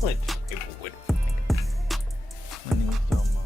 challenge tribal with it. What niggas talking about?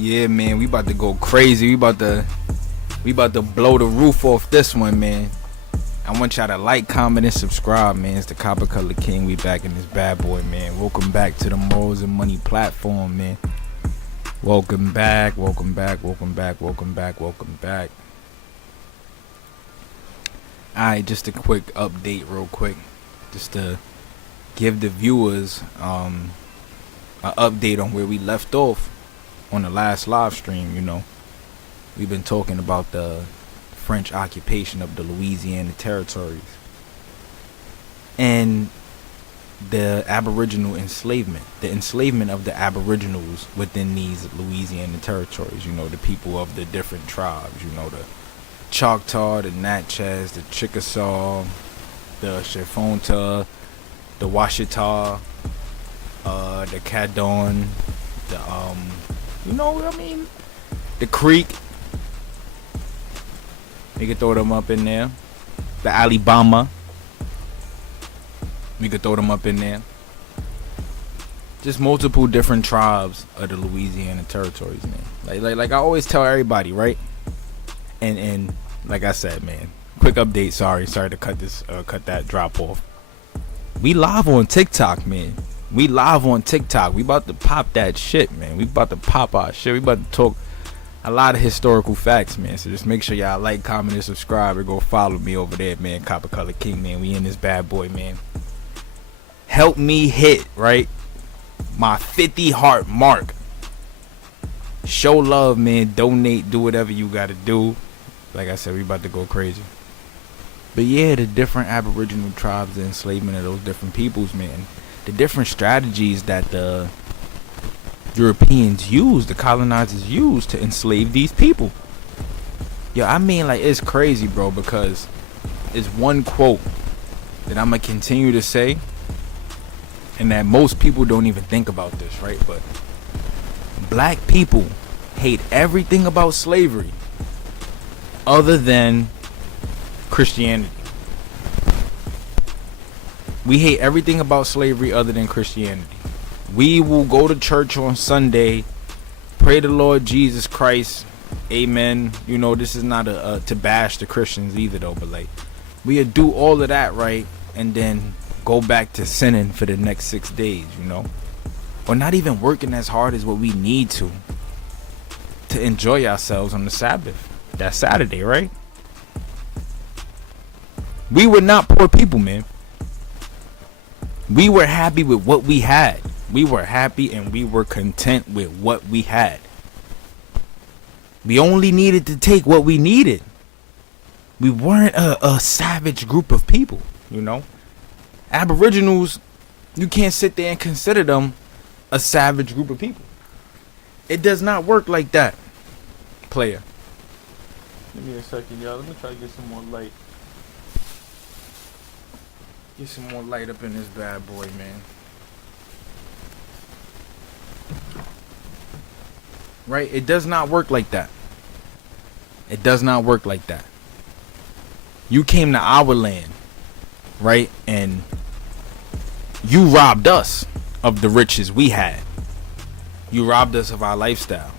Yeah, man, we about to go crazy. We about to blow the roof off this one, man. I want y'all to like, comment, and subscribe, man. It's the Copper Color King. We back in this bad boy, man. Welcome back to the Morals and Money platform, man. Welcome back, welcome back, welcome back, welcome back, welcome back. Alright, just a quick update real quick. Just to give the viewers an update on where we left off on the last live stream. You know, we've been talking about the French occupation of the Louisiana territories and the Aboriginal enslavement, the enslavement of the Aboriginals within these Louisiana territories. You know, the people of the different tribes, you know, the Choctaw, the Natchez, the Chickasaw, the Chefonta, the Washita, the Cadon, the you know what I mean, the Creek. We could throw them up in there. The Alabama. We could throw them up in there. Just multiple different tribes of the Louisiana territories, man. Like I always tell everybody, right? And like I said, man, quick update. Sorry to cut that drop off. We live on TikTok, man. We live on TikTok. We about to pop that shit, man. We about to pop our shit. We about to talk a lot of historical facts, man. So just make sure y'all like, comment, and subscribe, and go follow me over there, man. Copper Color King, man. We in this bad boy, man. Help me hit, right, my 50 heart mark. Show love, man. Donate. Do whatever you gotta do. Like I said, we about to go crazy. But yeah, the different Aboriginal tribes, the enslavement of those different peoples, man. The different strategies that the Europeans used, the colonizers used to enslave these people. Yo, I mean, like, it's crazy, bro, because it's one quote that I'm gonna continue to say, and that most people don't even think about this, right? But black people hate everything about slavery other than Christianity. We hate everything about slavery other than Christianity. We will go to church on Sunday, pray to Lord Jesus Christ, amen. You know, this is not to bash the Christians either, though, but like, we do all of that, right, and then go back to sinning for the next 6 days, you know, or not even working as hard as what we need to enjoy ourselves on the Sabbath, that Saturday, right? We were not poor people, man. We were happy with what we had. We were happy and we were content with what we had. We only needed to take what we needed. We weren't a savage group of people, you know. Aboriginals, you can't sit there and consider them a savage group of people. It does not work like that. Player. Give me a second, y'all. Let me try to get some more light. Get some more light up in this bad boy, man. Right? It does not work like that. It does not work like that. You came to our land, right? And you robbed us of the riches we had. You robbed us of our lifestyle.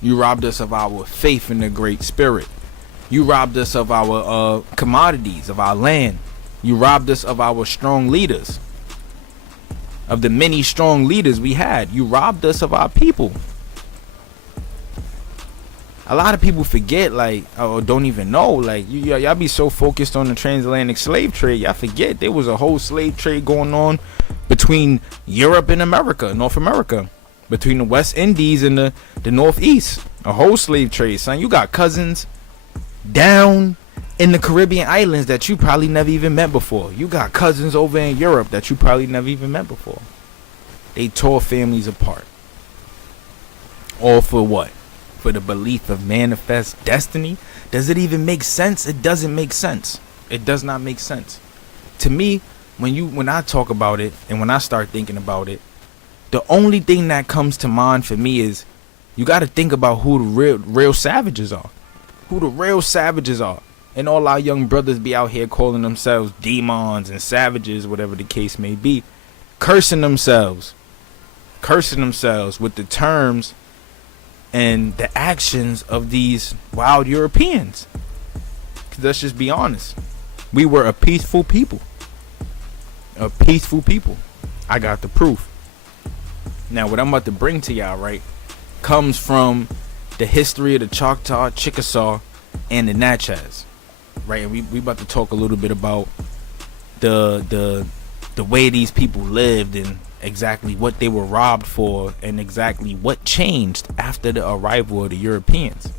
You robbed us of our faith in the Great Spirit. You robbed us of our commodities, of our land. You robbed us of our strong leaders, of the many strong leaders we had. You robbed us of our people. A lot of people forget, like, or don't even know, like, y'all be so focused on the transatlantic slave trade, y'all forget there was a whole slave trade going on between Europe and America, North America, between the West Indies and the Northeast. A whole slave trade, son. You got cousins down in the Caribbean islands that you probably never even met before. You got cousins over in Europe that you probably never even met before. They tore families apart. All for what? For the belief of manifest destiny? Does it even make sense? It doesn't make sense. It does not make sense. To me, when I talk about it and when I start thinking about it, the only thing that comes to mind for me is you got to think about who the real savages are. Who the real savages are. And all our young brothers be out here calling themselves demons and savages, whatever the case may be, cursing themselves with the terms and the actions of these wild Europeans. 'Cause let's just be honest. We were a peaceful people. A peaceful people. I got the proof. Now, what I'm about to bring to y'all, right, comes from the history of the Choctaw, Chickasaw, and the Natchez. Right? And we about to talk a little bit about the way these people lived and exactly what they were robbed for and exactly what changed after the arrival of the Europeans.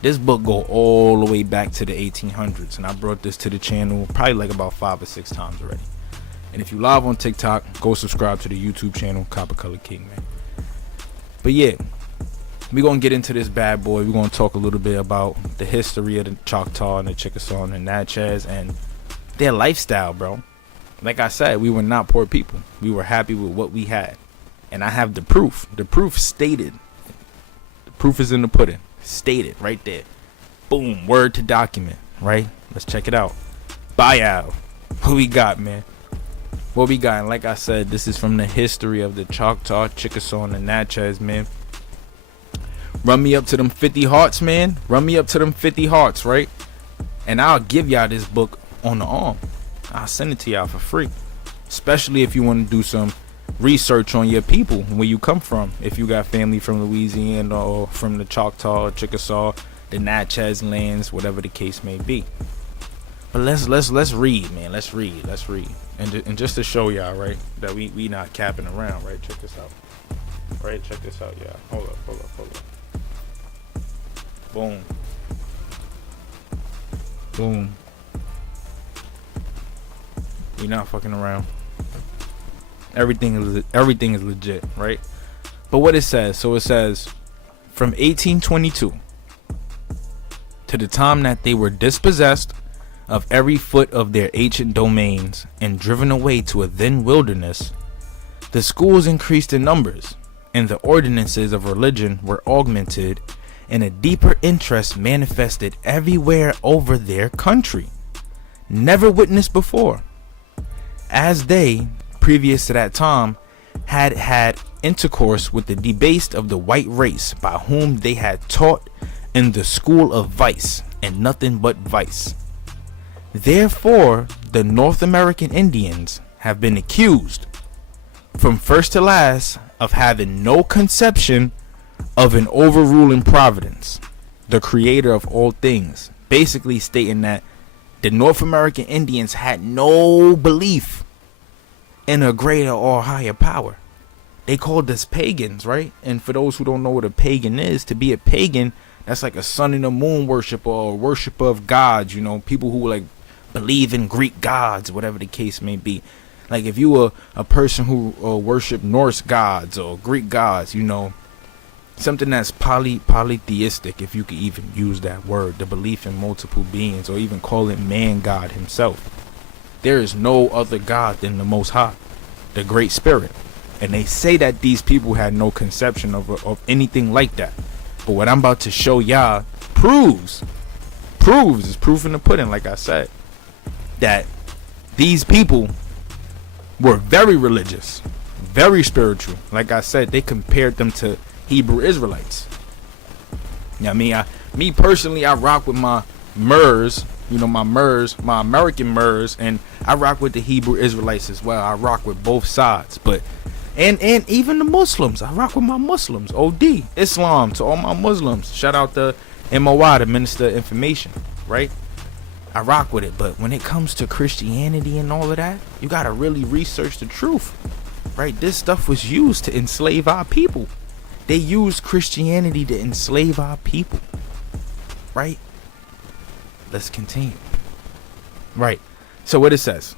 This book go all the way back to the 1800s, and I brought this to the channel probably like about 5 or 6 times already. And if you live on TikTok, go subscribe to the YouTube channel Copper Color King, man. But yeah, we're gonna get into this bad boy. We're gonna talk a little bit about the history of the Choctaw and the Chickasaw and the Natchez and their lifestyle, bro. Like I said, we were not poor people. We were happy with what we had. And I have the proof. The proof stated. The proof is in the pudding. Stated right there. Boom. Word to document. Right? Let's check it out. Buyout. What we got, man? What we got? And like I said, this is from the history of the Choctaw, Chickasaw, and the Natchez, man. Run me up to them 50 hearts, man. Run me up to them 50 hearts, right? And I'll give y'all this book on the arm. I'll send it to y'all for free. Especially if you want to do some research on your people, where you come from. If you got family from Louisiana or from the Choctaw, Chickasaw, the Natchez lands, whatever the case may be. But let's read, man. Let's read. And just to show y'all, right, that we not capping around, right? Check this out. Right, check this out, y'all. Hold up. Boom. Boom. We not fucking around. Everything is legit, right? But what it says, so it says, from 1822 to the time that they were dispossessed of every foot of their ancient domains and driven away to a then wilderness, the schools increased in numbers, and the ordinances of religion were augmented, and a deeper interest manifested everywhere over their country, never witnessed before, as they, previous to that time, had intercourse with the debased of the white race, by whom they had taught in the school of vice, and nothing but vice. Therefore, the North American Indians have been accused, from first to last, of having no conception of an overruling providence, the creator of all things. Basically stating that the North American Indians had no belief in a greater or higher power. They called us pagans, right? And for those who don't know what a pagan is, to be a pagan, that's like a sun and the moon worshiper or worshiper of gods, you know, people who like believe in Greek gods, whatever the case may be. Like if you were a person who worship Norse gods or Greek gods, you know, something that's polytheistic, if you could even use that word, the belief in multiple beings, or even call it man God himself. There is no other God than the Most High, the Great Spirit. And they say that these people had no conception of anything like that. But what I'm about to show y'all proves is proof in the pudding, like I said, that these people were very religious, very spiritual. Like I said, they compared them to Hebrew Israelites. You know what I mean? Me personally, I rock with my MERS, my American MERS, and I rock with the Hebrew Israelites as well. I rock with both sides, but and even the Muslims, I rock with my Muslims. OD Islam to all my Muslims. Shout out to MOI, the Minister of Information, right? I rock with it, but when it comes to Christianity and all of that, you gotta really research the truth, right? This stuff was used to enslave our people. They used Christianity to enslave our people, right? Let's continue. Right. So what it says,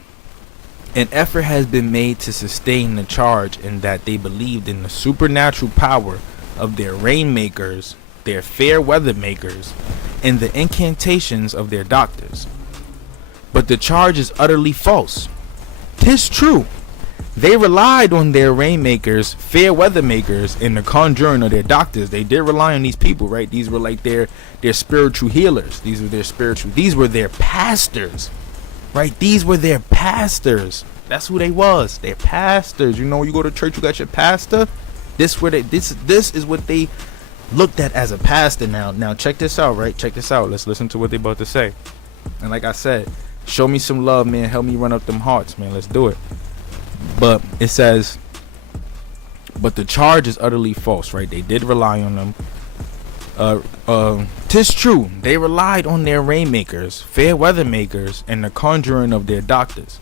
an effort has been made to sustain the charge in that they believed in the supernatural power of their rainmakers, their fair weather makers, and the incantations of their doctors. But the charge is utterly false. 'Tis true. They relied on their rainmakers, fair weather makers, and the conjuring of their doctors. They did rely on these people, right? These were like their spiritual healers. These were their pastors, right? These were their pastors. That's who they was. They're pastors. You go to church, you got your pastor. This is what they looked at as a pastor. Now check this out, right? Check this out. Let's listen to what they about to say. And like I said, show me some love, man. Help me run up them hearts, man. Let's do it. But it says, but the charge is utterly false, right? They did rely on them. 'Tis true. They relied on their rainmakers, fair weather makers, and the conjuring of their doctors,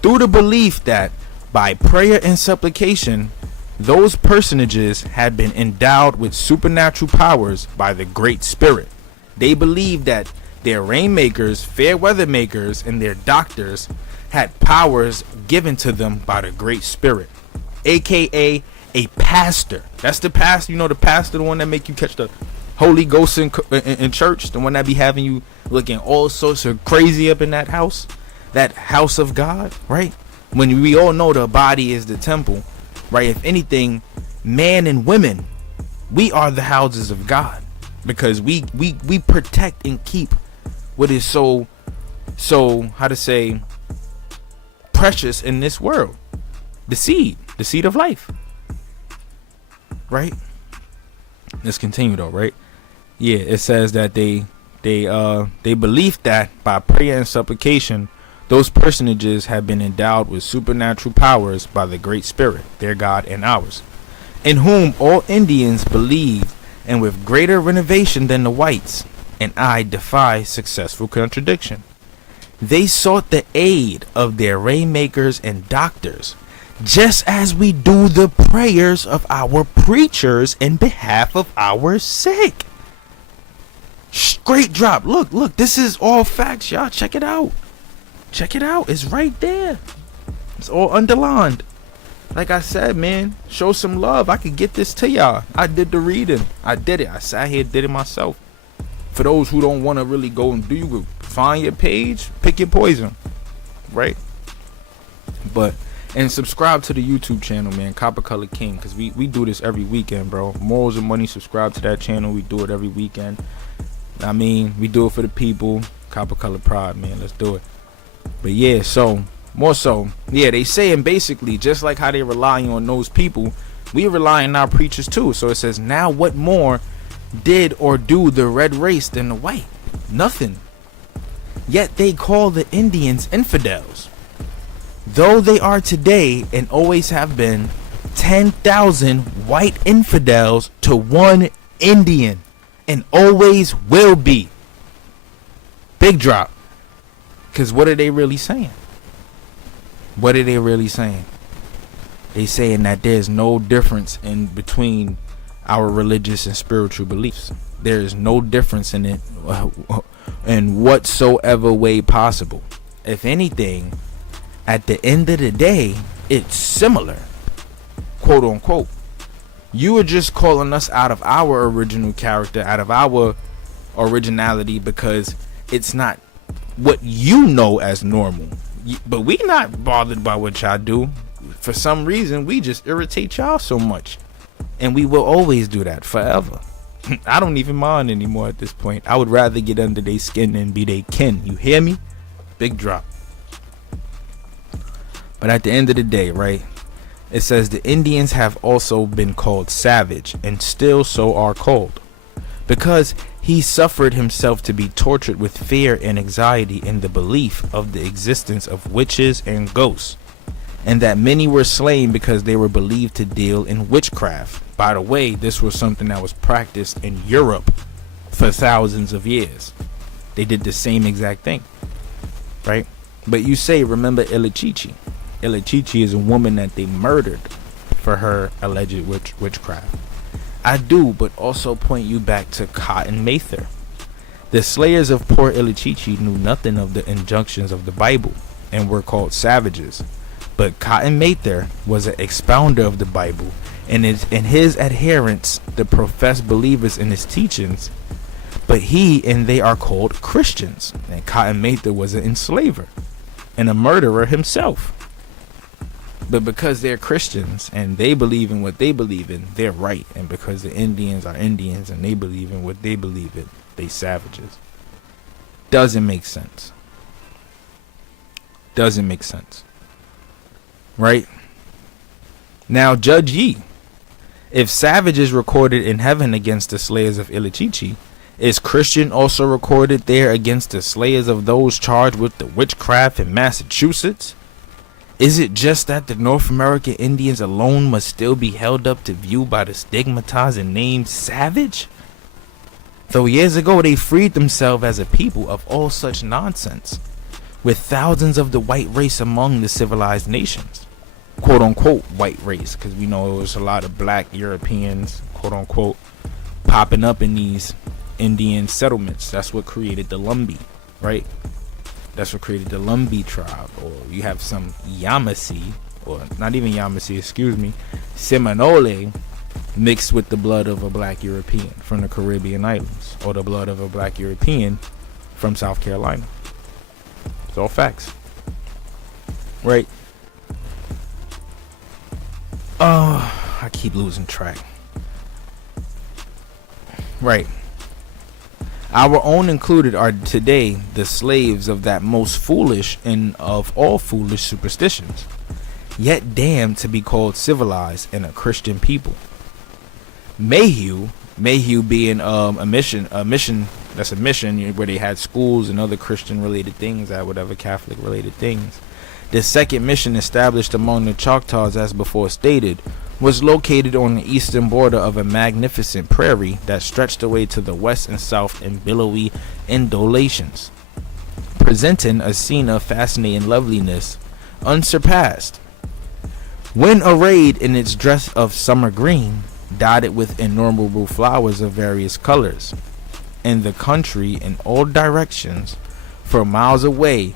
through the belief that by prayer and supplication, those personages had been endowed with supernatural powers by the Great Spirit. They believed that their rainmakers, fair weather makers, and their doctors had powers given to them by the Great Spirit, aka a pastor. That's the pastor, the pastor, the one that make you catch the Holy Ghost in church, the one that be having you looking all sorts of crazy up in that house of God, right? When we all know the body is the temple, right? If anything, man and women, we are the houses of God, because we protect and keep what is so precious in this world, the seed of life, right? Let's continue though, right? Yeah, it says that they believed that by prayer and supplication, those personages have been endowed with supernatural powers by the Great Spirit, their God and ours, in whom all Indians believe, and with greater renovation than the whites, and I defy successful contradiction. They sought the aid of their rainmakers and doctors, just as we do the prayers of our preachers in behalf of our sick. Straight drop. Look, this is all facts, y'all. Check it out. It's right there. It's all underlined. Like I said, man, show some love. I could get this to y'all. I did the reading. I did it. I sat here, did it myself. For those who don't want to really go and do, you could find your page, pick your poison, right? And subscribe to the YouTube channel, man, Copper Color King, because we do this every weekend, bro. Morals and Money, subscribe to that channel. We do it every weekend. I mean, we do it for the people. Copper Color Pride, man. Let's do it. But yeah, so more so, yeah, they saying basically just like how they relying on those people, we rely on our preachers too. So it says, now what more did or do the red race than the white? Nothing. Yet they call the Indians infidels, though they are today and always have been 10,000 white infidels to one Indian, and always will be. Big drop. Because what are they really saying? They saying that there's no difference in between our religious and spiritual beliefs. There is no difference in it in whatsoever way possible. If anything, at the end of the day, it's similar, quote unquote. You are just calling us out of our original character, out of our originality, because it's not what you know as normal. But we not bothered by what y'all do. For some reason, we just irritate y'all so much. And we will always do that forever. I don't even mind anymore at this point. I would rather get under their skin than be they kin. You hear me? Big drop. But at the end of the day, right? It says the Indians have also been called savage, and still so are called, because he suffered himself to be tortured with fear and anxiety in the belief of the existence of witches and ghosts, and that many were slain because they were believed to deal in witchcraft. By the way, this was something that was practiced in Europe for thousands of years. They did the same exact thing, right? But you say, remember Ilichichi. Ilichichi is a woman that they murdered for her alleged witchcraft. I do, but also point you back to Cotton Mather. The slayers of poor Ilichichi knew nothing of the injunctions of the Bible and were called savages. But Cotton Mather was an expounder of the Bible, and his adherents, the professed believers in his teachings, but he and they are called Christians. And Cotton Mather was an enslaver and a murderer himself. But because they're Christians and they believe in what they believe in, they're right. And because the Indians are Indians and they believe in what they believe in, they savages. Doesn't make sense. Doesn't make sense. Right? Now judge ye. If savage is recorded in heaven against the slayers of Ilichichi, is Christian also recorded there against the slayers of those charged with the witchcraft in Massachusetts? Is it just that the North American Indians alone must still be held up to view by the stigmatizing name savage? Though years ago they freed themselves as a people of all such nonsense, with thousands of the white race among the civilized nations. Quote unquote white race, because we know it was a lot of black Europeans, quote unquote, popping up in these Indian settlements. That's what created the Lumbee, right? That's what created the Lumbee tribe. Or you have some Yamasee, or not even Yamasee, excuse me, Seminole, mixed with the blood of a black European from the Caribbean islands, or the blood of a black European from South Carolina. It's all facts, right? Oh, I keep losing track. Right. Our own included are today the slaves of that most foolish and of all foolish superstitions, yet damned to be called civilized and a Christian people. Mayhew being a mission that's a mission where they had schools and other Christian related things, at whatever Catholic related things. The second mission, established among the Choctaws as before stated, was located on the eastern border of a magnificent prairie that stretched away to the west and south in billowy undulations, presenting a scene of fascinating loveliness unsurpassed. When arrayed in its dress of summer green, dotted with innumerable flowers of various colors, and the country in all directions for miles away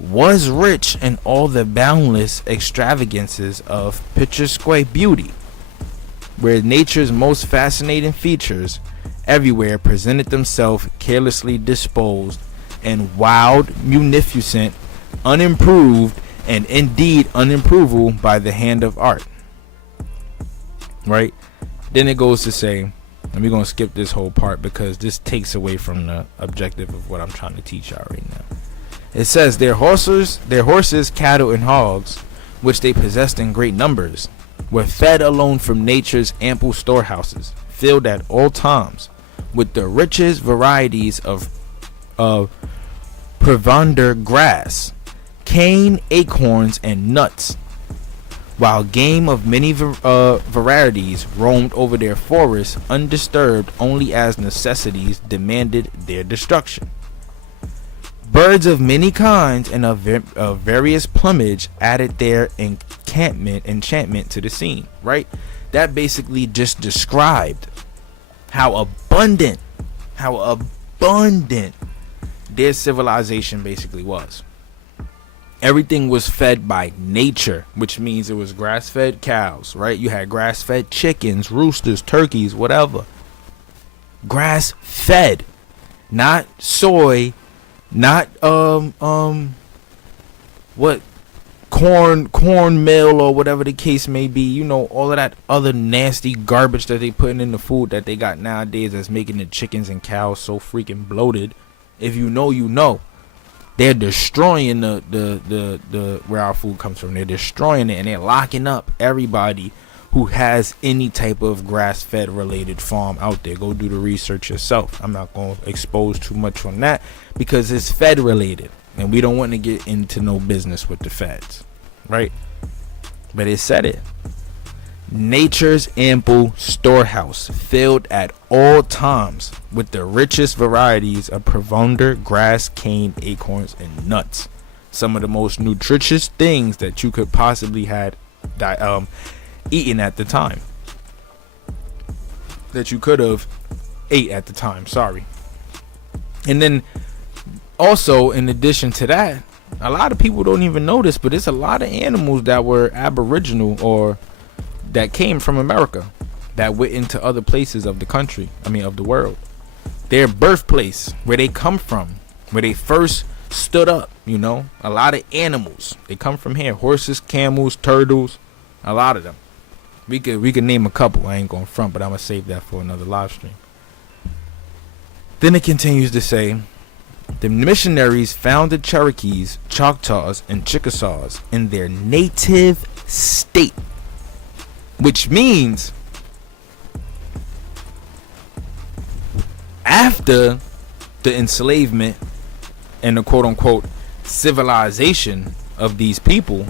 was rich in all the boundless extravagances of picturesque beauty, where nature's most fascinating features everywhere presented themselves carelessly disposed and wild, munificent, unimproved, and indeed unimprovable by the hand of art. Right? Then it goes to say, and we're going to skip this whole part because this takes away from the objective of what I'm trying to teach y'all right now. It says their horses, cattle, and hogs, which they possessed in great numbers, were fed alone from nature's ample storehouses, filled at all times with the richest varieties of provender grass, cane, acorns, and nuts, while game of many varieties roamed over their forests undisturbed only as necessities demanded their destruction. Birds of many kinds and of various plumage added their enchantment to the scene, right? That basically just described how abundant their civilization basically was. Everything was fed by nature, which means it was grass-fed cows, right? You had grass-fed chickens, roosters, turkeys, whatever. Grass-fed, not soy, not what, corn meal or whatever the case may be. You know, all of that other nasty garbage that they putting in the food that they got nowadays that's making the chickens and cows so freaking bloated. If you know, you know. They're destroying the where our food comes from. They're destroying it, and they're locking up everybody who has any type of grass-fed related farm out there. Go do the research yourself. I'm not going to expose too much on that because it's fed related, and we don't want to get into no business with the feds, right? But it said it. Nature's ample storehouse, filled at all times with the richest varieties of provender, grass, cane, acorns, and nuts. Some of the most nutritious things that you could possibly had eaten at the time. That you could have ate at the time, sorry. And then also, in addition to that, a lot of people don't even know this, but it's a lot of animals that were aboriginal or that came from America that went into other places of the country, of the world. Their birthplace, where they come from, where they first stood up, a lot of animals, they come from here. Horses, camels, turtles, a lot of them. We could name a couple. I ain't going front, but I'm going to save that for another live stream. Then it continues to say, the missionaries found the Cherokees, Choctaws, and Chickasaws in their native state. Which means after the enslavement and the quote-unquote civilization of these people,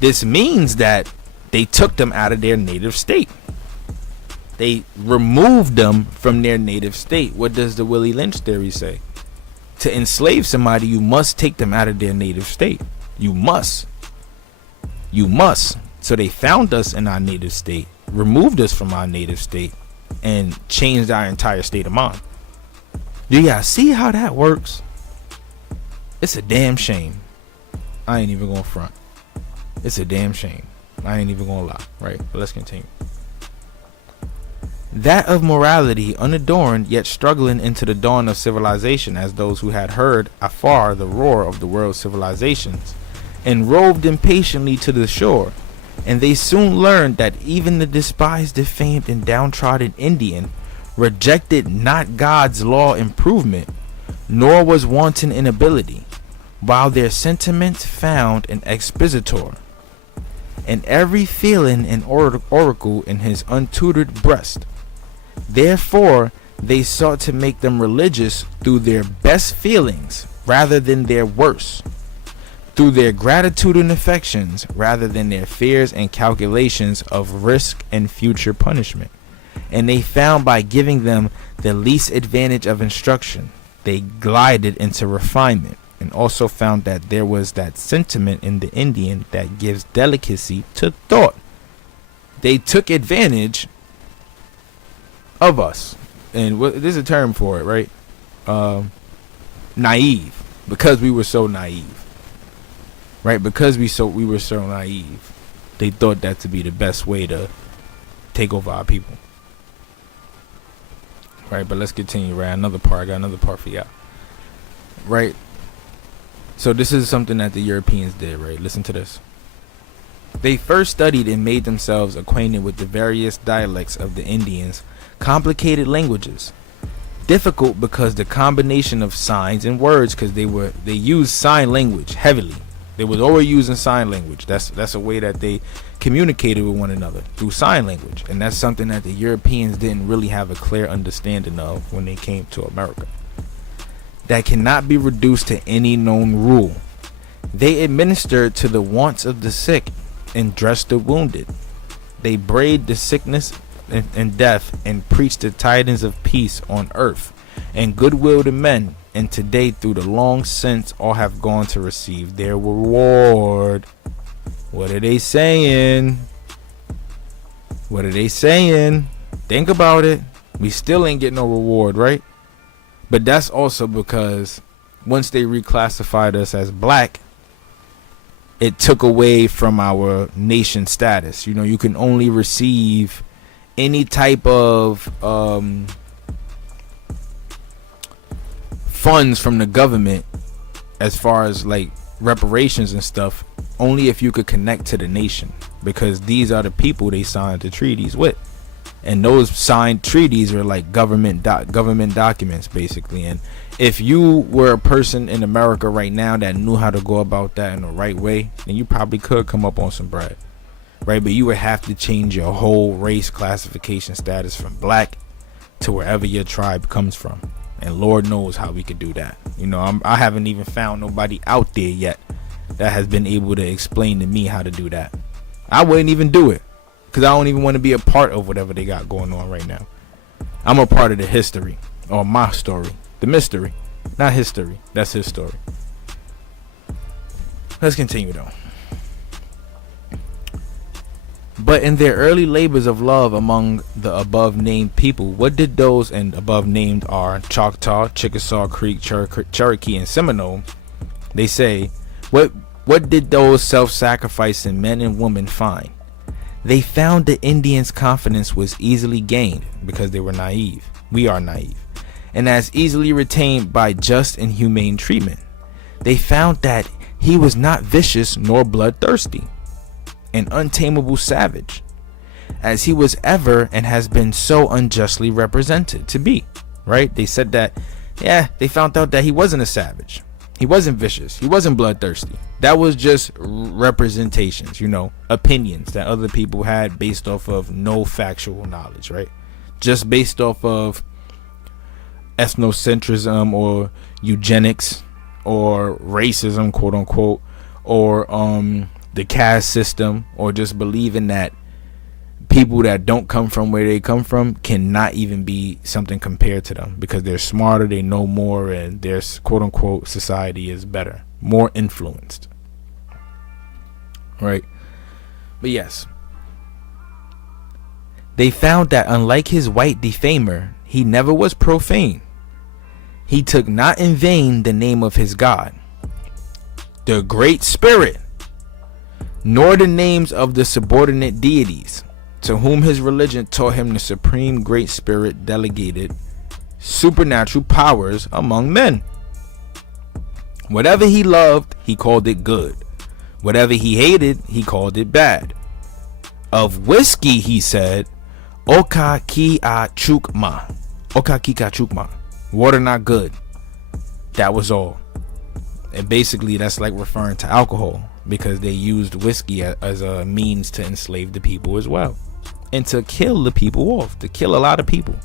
this means that they took them out of their native state. They removed them from their native state. What does the Willie Lynch theory say? To enslave somebody, you must take them out of their native state. You must. So they found us in our native state, removed us from our native state, and changed our entire state of mind. Do y'all see how that works? It's a damn shame. I ain't even gonna front. It's a damn shame. I ain't even gonna lie, right? But let's continue. That of morality unadorned, yet struggling into the dawn of civilization, as those who had heard afar the roar of the world's civilizations, and roved impatiently to the shore. And they soon learned that even the despised, defamed, and downtrodden Indian rejected not God's law improvement, nor was wanton in ability, while their sentiments found an expositor, and every feeling an oracle in his untutored breast. Therefore, they sought to make them religious through their best feelings rather than their worst, through their gratitude and affections rather than their fears and calculations of risk and future punishment. And they found by giving them the least advantage of instruction, they glided into refinement, and also found that there was that sentiment in the Indian that gives delicacy to thought. They took advantage of us, and there's a term for it, right? Naive, because we were so naive. Right, because we were so naive, they thought that to be the best way to take over our people. Right, but let's continue. Right, I got another part for y'all. Right, so this is something that the Europeans did. Right, listen to this. They first studied and made themselves acquainted with the various dialects of the Indians, complicated languages. Difficult because the combination of signs and words, because they used sign language heavily. They was always using sign language. That's a way that they communicated with one another, through sign language. And that's something that the Europeans didn't really have a clear understanding of when they came to America. That cannot be reduced to any known rule. They administered to the wants of the sick and dressed the wounded. They brayed the sickness and death and preached the tidings of peace on earth and goodwill to men. And today, through the long since, all have gone to receive their reward. What are they saying? What are they saying? Think about it. We still ain't getting no reward, right? But that's also because once they reclassified us as black, it took away from our nation status. You know, you can only receive any type of funds from the government as far as like reparations and stuff only if you could connect to the nation, because these are the people they signed the treaties with, and those signed treaties are like government documents basically. And if you were a person in America right now that knew how to go about that in the right way, then you probably could come up on some bread, right? But you would have to change your whole race classification status from black to wherever your tribe comes from, and Lord knows how we could do that. You know, I haven't even found nobody out there yet that has been able to explain to me how to do that. I wouldn't even do it, because I don't even want to be a part of whatever they got going on right now. I'm a part of the history, or my story, the mystery, not history. That's his story. Let's continue though. But in their early labors of love among the above named people, what did those, and above named are Choctaw, Chickasaw, Creek, Cherokee, and Seminole, they say, what did those self-sacrificing men and women find? They found the Indians' confidence was easily gained because they were naive. We are naive. And as easily retained by just and humane treatment. They found that he was not vicious nor bloodthirsty, an untamable savage, as he was ever and has been so unjustly represented to be. Right? They said that, yeah, they found out that he wasn't a savage. He wasn't vicious. He wasn't bloodthirsty. That was just representations, you know, opinions that other people had based off of no factual knowledge, right? Just based off of ethnocentrism or eugenics or racism, quote unquote, or the caste system, or just believing that people that don't come from where they come from cannot even be something compared to them because they're smarter, they know more, and their quote unquote society is better, more influenced, right? But yes, they found that unlike his white defamer, he never was profane. He took not in vain the name of his God, the Great Spirit, nor the names of the subordinate deities, to whom his religion taught him the supreme Great Spirit delegated supernatural powers among men. Whatever he loved, he called it good. Whatever he hated, he called it bad. Of whiskey, he said, Oka ki a chukma. Oka ki ka chukma. Water not good. That was all. And basically that's like referring to alcohol, because they used whiskey as a means to enslave the people as well, and to kill the people off, to kill a lot of people.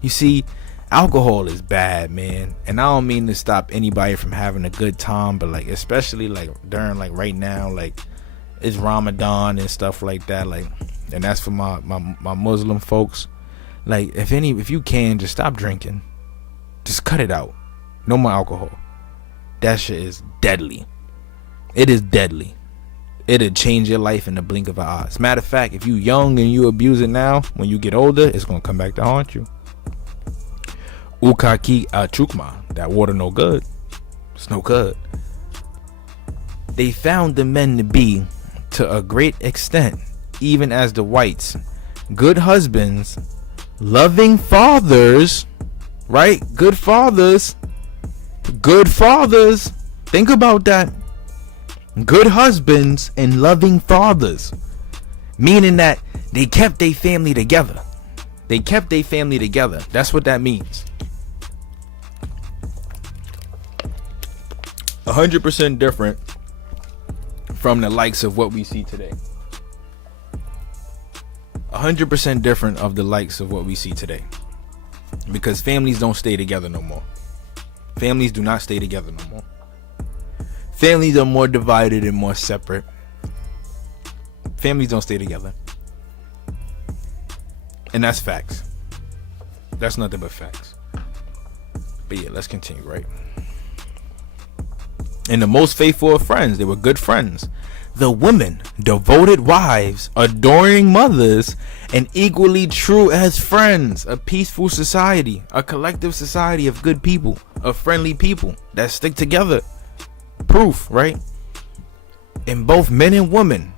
You see, alcohol is bad, man. And I don't mean to stop anybody from having a good time, but like especially like during like right now, like it's Ramadan and stuff like that, like, and that's for my Muslim folks. Like if you can, just stop drinking. Just cut it out. No more alcohol. That shit is deadly. It is deadly. It'll change your life in the blink of an eye. As a matter of fact, if you young and you abuse it now, when you get older, it's gonna come back to haunt you. Ukaki chukma. That water no good. It's no good. They found the men to be, to a great extent, even as the whites, good husbands, loving fathers, right? Good fathers. Good fathers. Think about that. Good husbands and loving fathers, meaning that they kept their family together. They kept their family together. That's what that means. 100% different from the likes of what we see today. 100% different of the likes of what we see today, because families don't stay together no more. Families do not stay together no more. Families are more divided and more separate. Families don't stay together. And that's facts. That's nothing but facts. But yeah, let's continue, right? And the most faithful of friends, they were good friends. The women, devoted wives, adoring mothers, and equally true as friends. A peaceful society, a collective society of good people, of friendly people that stick together. Proof, right? in both men and women,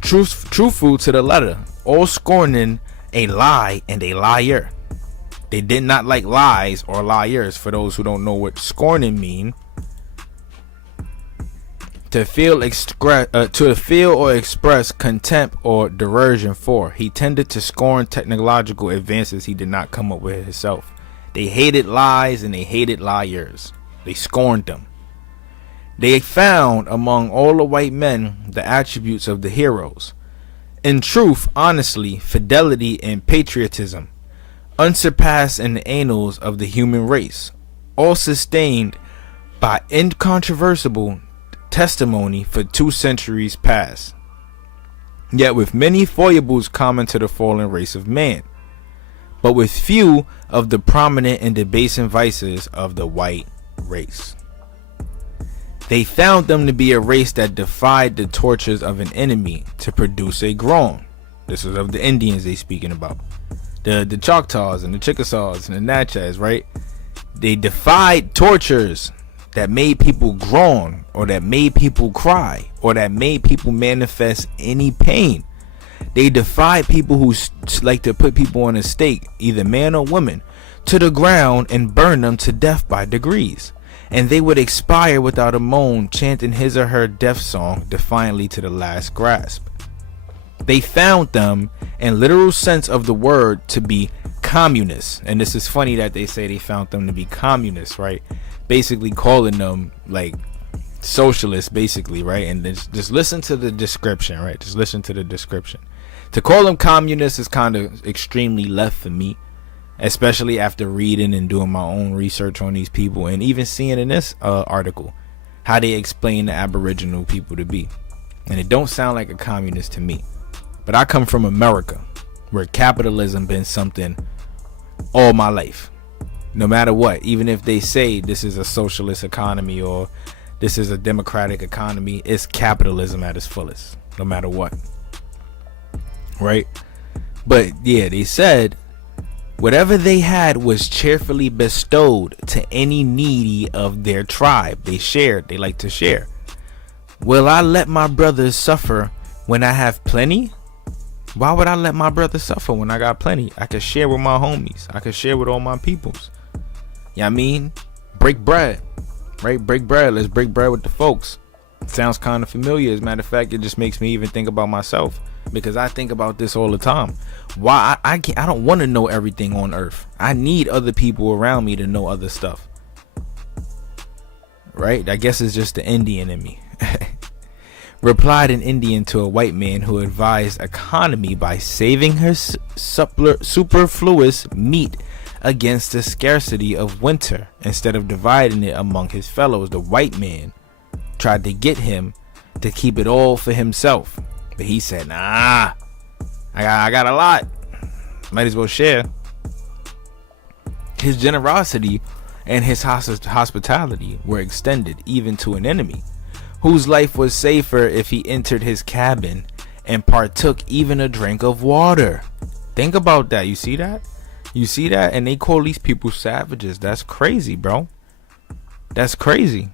truthful to the letter, all scorning a lie and a liar. They did not like lies or liars. For those who don't know what scorning mean, to feel or express contempt or derision for. He tended to scorn technological advances he did not come up with himself. They hated lies and they hated liars. They scorned them. They found among all the white men the attributes of the heroes. In truth, honesty, fidelity, and patriotism, unsurpassed in the annals of the human race, all sustained by incontrovertible testimony for 2 centuries past, yet with many foibles common to the fallen race of man, but with few of the prominent and debasing vices of the white race. They found them to be a race that defied the tortures of an enemy to produce a grown. This was of the Indians they speaking about. The Choctaws and the Chickasaws and the Natchez, right? They defied tortures that made people groan, or that made people cry, or that made people manifest any pain. They defied people who like to put people on a stake, either man or woman, to the ground and burn them to death by degrees. And they would expire without a moan, chanting his or her death song defiantly to the last grasp. They found them, in literal sense of the word, to be communists. And this is funny that they say they found them to be communists, right? Basically calling them like socialists, basically, right? And just listen to the description, right? Just listen to the description. To call them communists is kind of extremely left for me, especially after reading and doing my own research on these people, and even seeing in this article how they explain the Aboriginal people to be. And it don't sound like a communist to me. But I come from America, where capitalism been something all my life. No matter what, even if they say this is a socialist economy or this is a democratic economy, it's capitalism at its fullest, no matter what. Right? But yeah, they said whatever they had was cheerfully bestowed to any needy of their tribe. They shared. They like to share. Will I let my brothers suffer when I have plenty? Why would I let my brothers suffer when I got plenty? I can share with my homies. I can share with all my peoples. You know what I mean? Break bread. Right? Break bread. Let's break bread with the folks. It sounds kind of familiar. As a matter of fact, it just makes me even think about myself, because I think about this all the time. Why I don't want to know everything on earth. I need other people around me to know other stuff. Right? I guess it's just the Indian in me. Replied an Indian to a white man who advised economy by saving her superfluous meat against the scarcity of winter instead of dividing it among his fellows. The white man tried to get him to keep it all for himself, but he said, nah, I got a lot, might as well share. His generosity and his hospitality were extended even to an enemy, whose life was safer if he entered his cabin and partook even a drink of water. Think about that. You see that? You see that? And they call these people savages. That's crazy, bro. That's crazy.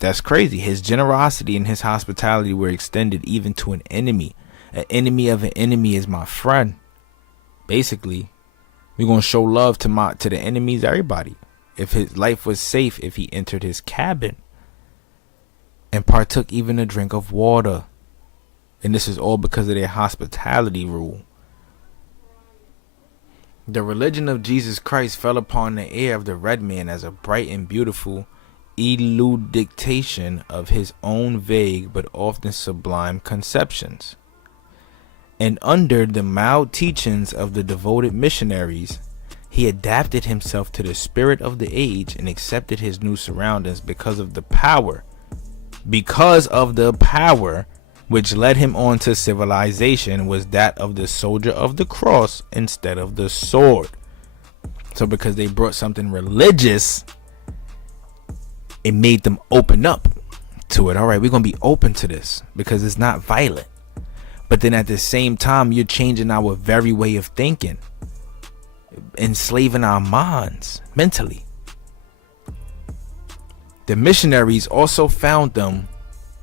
That's crazy. His generosity and his hospitality were extended even to an enemy. An enemy of an enemy is my friend. Basically, we're going to show love to the enemies, everybody. If his life was safe, if he entered his cabin and partook even a drink of water. And this is all because of their hospitality rule. The religion of Jesus Christ fell upon the ear of the red man as a bright and beautiful elucidation of his own vague but often sublime conceptions. And under the mild teachings of the devoted missionaries, he adapted himself to the spirit of the age and accepted his new surroundings because of the power which led him on to civilization was that of the soldier of the cross instead of the sword. So because they brought something religious, it made them open up to it. All right, we're going to be open to this because it's not violent. But then at the same time, you're changing our very way of thinking, enslaving our minds mentally. The missionaries also found them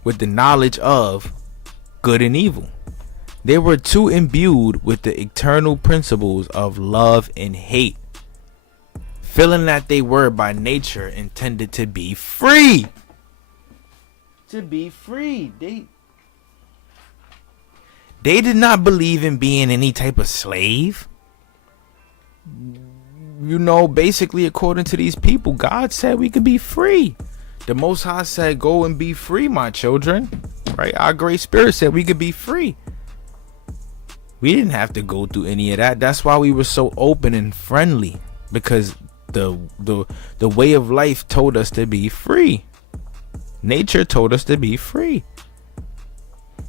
with the knowledge of good and evil. They were too imbued with the eternal principles of love and hate, feeling that they were by nature intended to be free. To be free. They did not believe in being any type of slave. You know, basically, according to these people, God said we could be free. The Most High said, go and be free, my children. Right? Our great spirit said we could be free. We didn't have to go through any of that. That's why we were so open and friendly, because the way of life told us to be free. Nature told us to be free.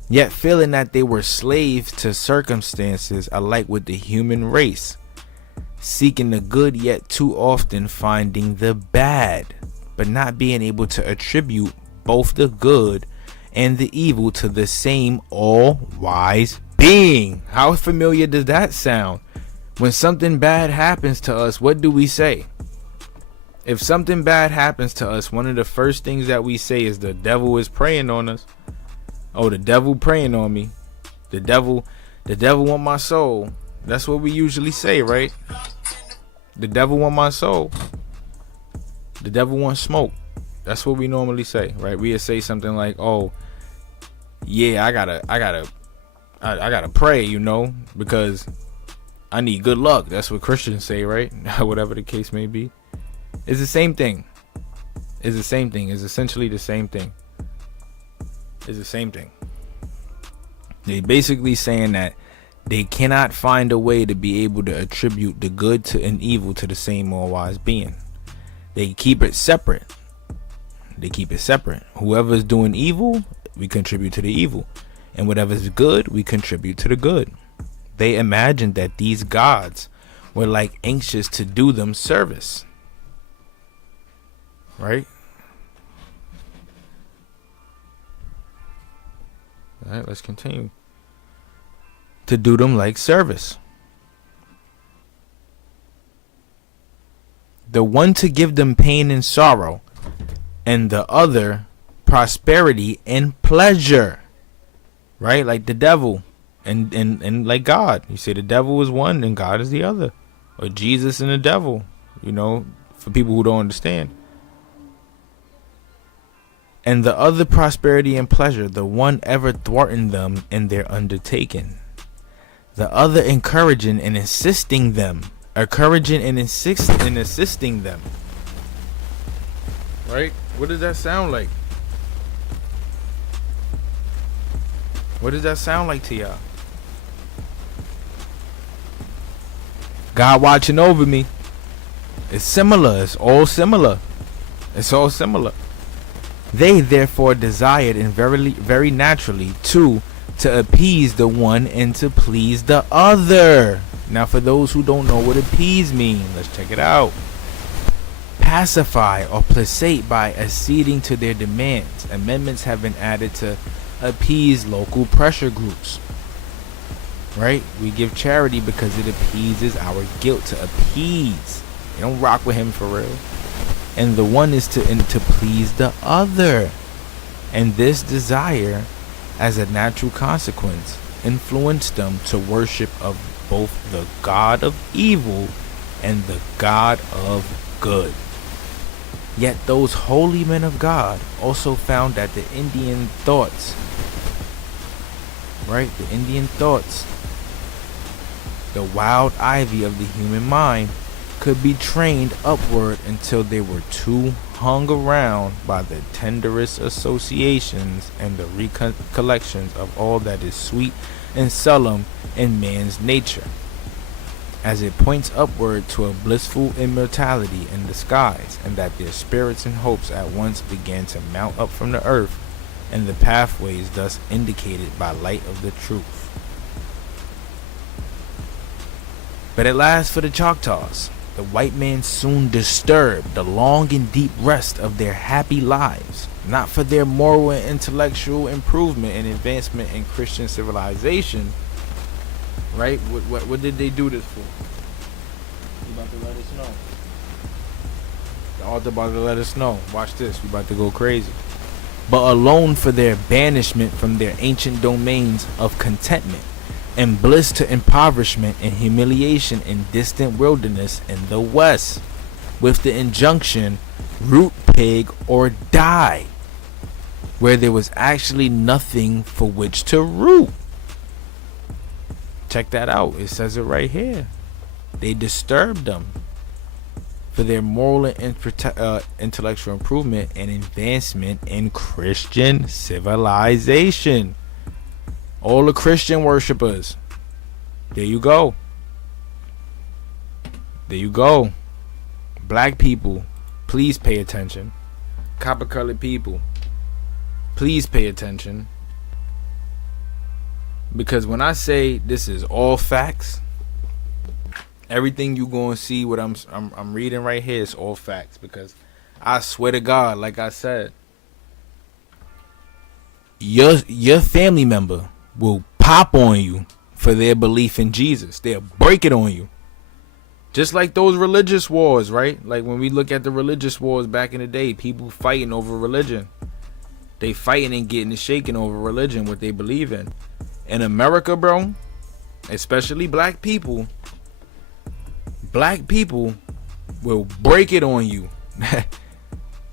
Yet feeling that they were slaves to circumstances alike with the human race, seeking the good yet too often finding the bad, but not being able to attribute both the good and the evil to the same all-wise being. How familiar does that sound? When something bad happens to us, what do we say? If something bad happens to us, one of the first things that we say is the devil is preying on us. Oh, the devil preying on me. The devil want my soul. That's what we usually say, right? The devil want my soul. The devil wants smoke. That's what we normally say, right? We would say something like, "Oh, yeah, I gotta pray, you know, because I need good luck." That's what Christians say, right? Whatever the case may be. It's the same thing. It's the same thing. It's essentially the same thing. It's the same thing. They basically saying that they cannot find a way to be able to attribute the good to and evil to the same all-wise being. They keep it separate. Whoever's doing evil, we contribute to the evil. And whatever's good, we contribute to the good. They imagined that these gods were like anxious to do them service. Right? All right, let's continue. To do them like service. The one to give them pain and sorrow, and the other prosperity and pleasure. Right? Like the devil and like God. You say the devil is one and God is the other. Or Jesus and the devil, you know, for people who don't understand. And the other prosperity and pleasure, the one ever thwarting them in their undertaking. The other encouraging and assisting them. Assisting them. Right? What does that sound like? What does that sound like to y'all? God watching over me. It's similar. It's all similar. They therefore desired and very naturally to appease the one and to please the other. Now for those who don't know what appease mean, let's check it out. Pacify or placate by acceding to their demands. Amendments have been added to appease local pressure groups. Right? We give charity because it appeases our guilt. To appease. You don't rock with him for real. And the one is to please the other. And this desire, as a natural consequence, influenced them to worship of both the God of evil and the God of good. Yet those holy men of God also found that the Indian thoughts, the wild ivy of the human mind, could be trained upward until they were too hung around by the tenderest associations and the recollections of all that is sweet and solemn in man's nature, as it points upward to a blissful immortality in the skies, and that their spirits and hopes at once began to mount up from the earth, and the pathways thus indicated by light of the truth. But at last for the Choctaws, the white man soon disturbed the long and deep rest of their happy lives, not for their moral and intellectual improvement and advancement in Christian civilization. Right? What did they do this for? You about to let us know. The author about to let us know. Watch this. We about to go crazy. but alone for their banishment from their ancient domains of contentment and bliss to impoverishment and humiliation in distant wilderness in the West, with the injunction, root pig or die, where there was actually nothing for which to root. Check that out. It says it right here. They disturbed them for their moral and intellectual improvement and advancement in Christian civilization. All the Christian worshippers. There you go. There you go. Black people, please pay attention. Copper colored people, please pay attention. Because when I say this is all facts, everything you gonna see what I'm reading right here is all facts. Because I swear to God, like I said, your family member will pop on you for their belief in Jesus. They'll break it on you. Just like those religious wars, right? Like when we look at the religious wars back in the day, people fighting over religion. They fighting and getting it shaken over religion, what they believe in. In America, bro, especially black people will break it on you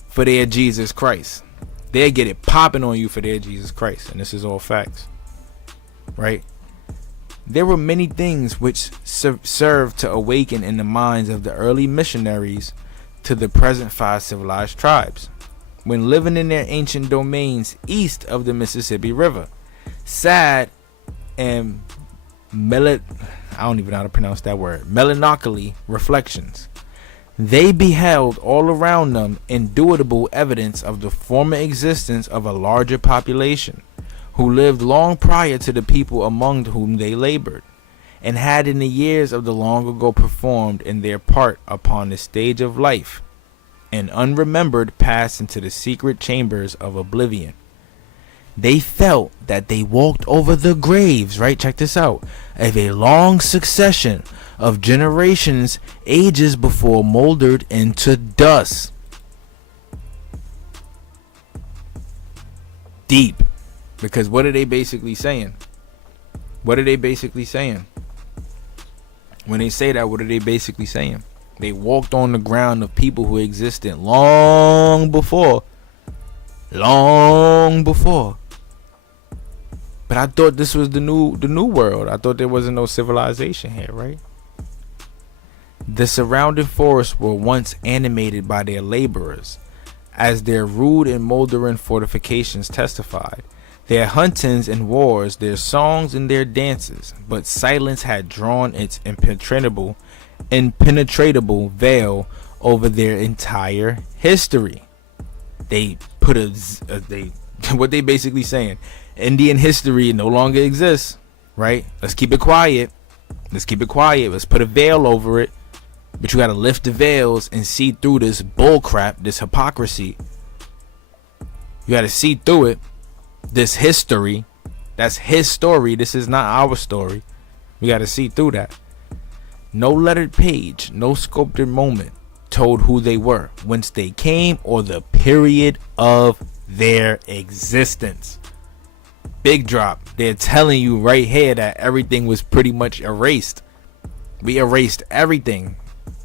for their Jesus Christ. They'll get it popping on you for their Jesus Christ. And this is all facts, right? There were many things which served to awaken in the minds of the early missionaries to the present 5 civilized tribes, when living in their ancient domains east of the Mississippi River. Sad and I don't even know how to pronounce that word. Melancholy reflections. They beheld all around them indubitable evidence of the former existence of a larger population, who lived long prior to the people among whom they labored, and had in the years of the long ago performed in their part upon the stage of life, and unremembered passed into the secret chambers of oblivion. They felt that they walked over the graves, right? Check this out. Of a long succession of generations, ages before moldered into dust. Deep. Because what are they basically saying? What are they basically saying? When they say that, what are they basically saying? They walked on the ground of people who existed long before. Long before. But I thought this was the new world. I thought there wasn't no civilization here, right? The surrounding forests were once animated by their laborers, as their rude and moldering fortifications testified. Their huntings and wars, their songs and their dances, but silence had drawn its impenetrable veil over their entire history. They put what they basically saying, Indian history no longer exists, right? Let's keep it quiet. Let's put a veil over it. But you gotta lift the veils and see through this bull crap, this hypocrisy. You gotta see through it. This history, that's his story. This is not our story. We gotta see through that. No lettered page, no sculpted moment told who they were, whence they came, or the period of their existence. Big drop. They're telling you right here that everything was pretty much erased. We erased everything.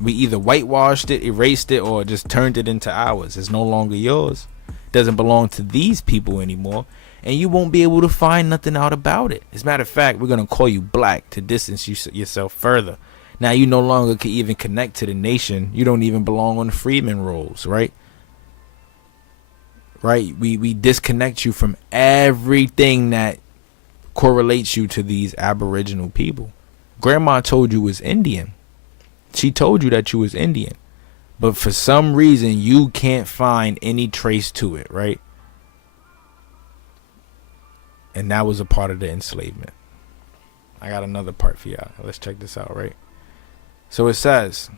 We either whitewashed it, erased it, or just turned it into ours. It's no longer yours. It doesn't belong to these people anymore. And you won't be able to find nothing out about it. As a matter of fact, we're going to call you black to distance yourself further. Now you no longer can even connect to the nation. You don't even belong on the freedman rolls, right? Right? We disconnect you from everything that correlates you to these aboriginal people. Grandma told you was Indian. She told you that you was Indian. But for some reason, you can't find any trace to it, right? And that was a part of the enslavement. I got another part for y'all. Let's check this out, right? So it says,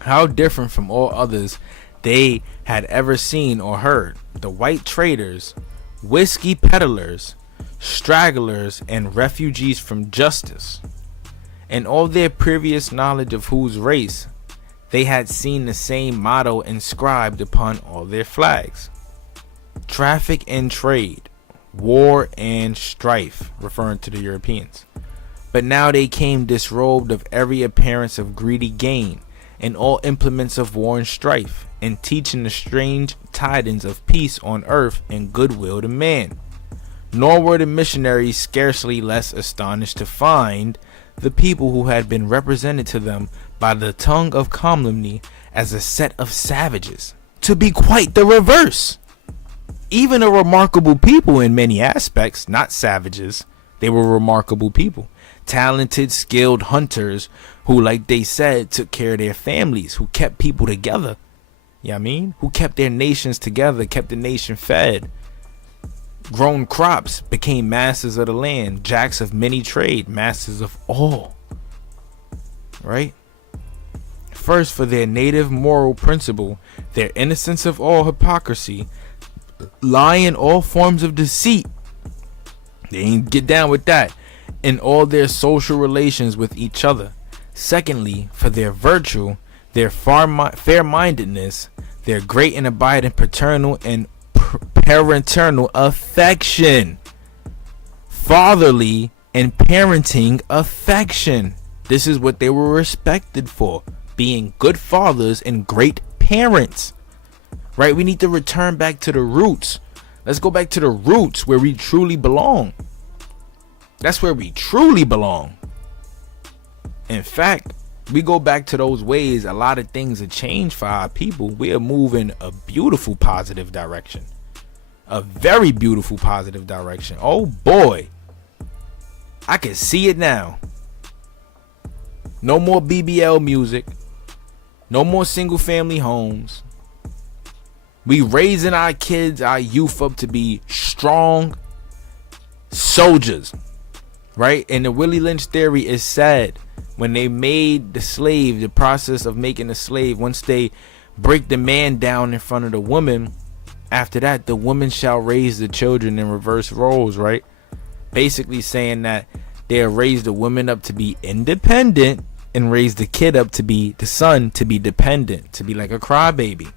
how different from all others they had ever seen or heard, the white traders, whiskey peddlers, stragglers, and refugees from justice, and all their previous knowledge of whose race, they had seen the same motto inscribed upon all their flags. traffic and trade, war and strife, referring to the Europeans. But now they came disrobed of every appearance of greedy gain, and all implements of war and strife, and teaching the strange tidings of peace on earth and goodwill to man. Nor were the missionaries scarcely less astonished to find the people who had been represented to them by the tongue of calumny as a set of savages to be quite the reverse. Even a remarkable people in many aspects, not savages. They were remarkable people, talented, skilled hunters who, like they said, took care of their families, who kept people together. You know what I mean? Who kept their nations together, kept the nation fed. Grown crops, became masters of the land, jacks of many trade, masters of all. Right? First, for their native moral principle, their innocence of all hypocrisy, lying, all forms of deceit. They ain't get down with that. In all their social relations with each other. Secondly, for their virtue, their fair-mindedness, their great and abiding paternal and parental affection, fatherly and parenting affection. This is what they were respected for, being good fathers and great parents. Right? We need to return back to the roots. Let's go back to the roots where we truly belong. That's where we truly belong. In fact, we go back to those ways, a lot of things have changed for our people. We are moving a beautiful positive direction. A very beautiful positive direction. Oh boy. I can see it now. No more BBL music. No more single family homes. We raising our kids, our youth up to be strong soldiers. Right? And the Willie Lynch theory is sad. When they made the slave, the process of making the slave, once they break the man down in front of the woman, after that, the woman shall raise the children in reverse roles, right? Basically saying that they'll raise the woman up to be independent and raise the kid up to be, the son, to be dependent, to be like a crybaby.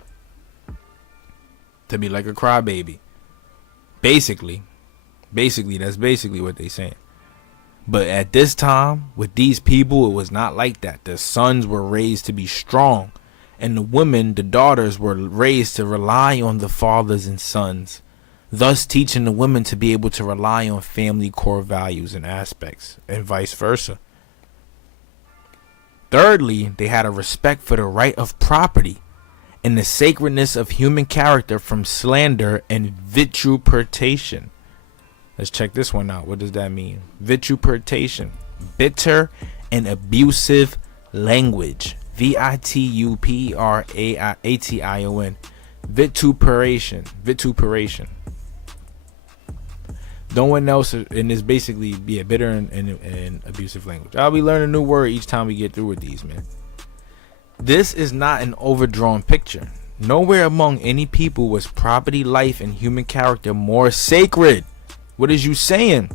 To be like a crybaby. Basically, that's basically what they're saying. But at this time, with these people, it was not like that. The sons were raised to be strong. And the women, the daughters, were raised to rely on the fathers and sons. Thus teaching the women to be able to rely on family core values and aspects. And vice versa. Thirdly, they had a respect for the right of property. And the sacredness of human character from slander and vituperation. Let's check this one out. What does that mean? Vituperation. Bitter and abusive language. VITUPERATION. Vituperation. No one else, and it's basically bitter and abusive language. I'll be learning a new word each time we get through with these, man. This is not an overdrawn picture. Nowhere among any people was property, life, and human character more sacred. What is you saying?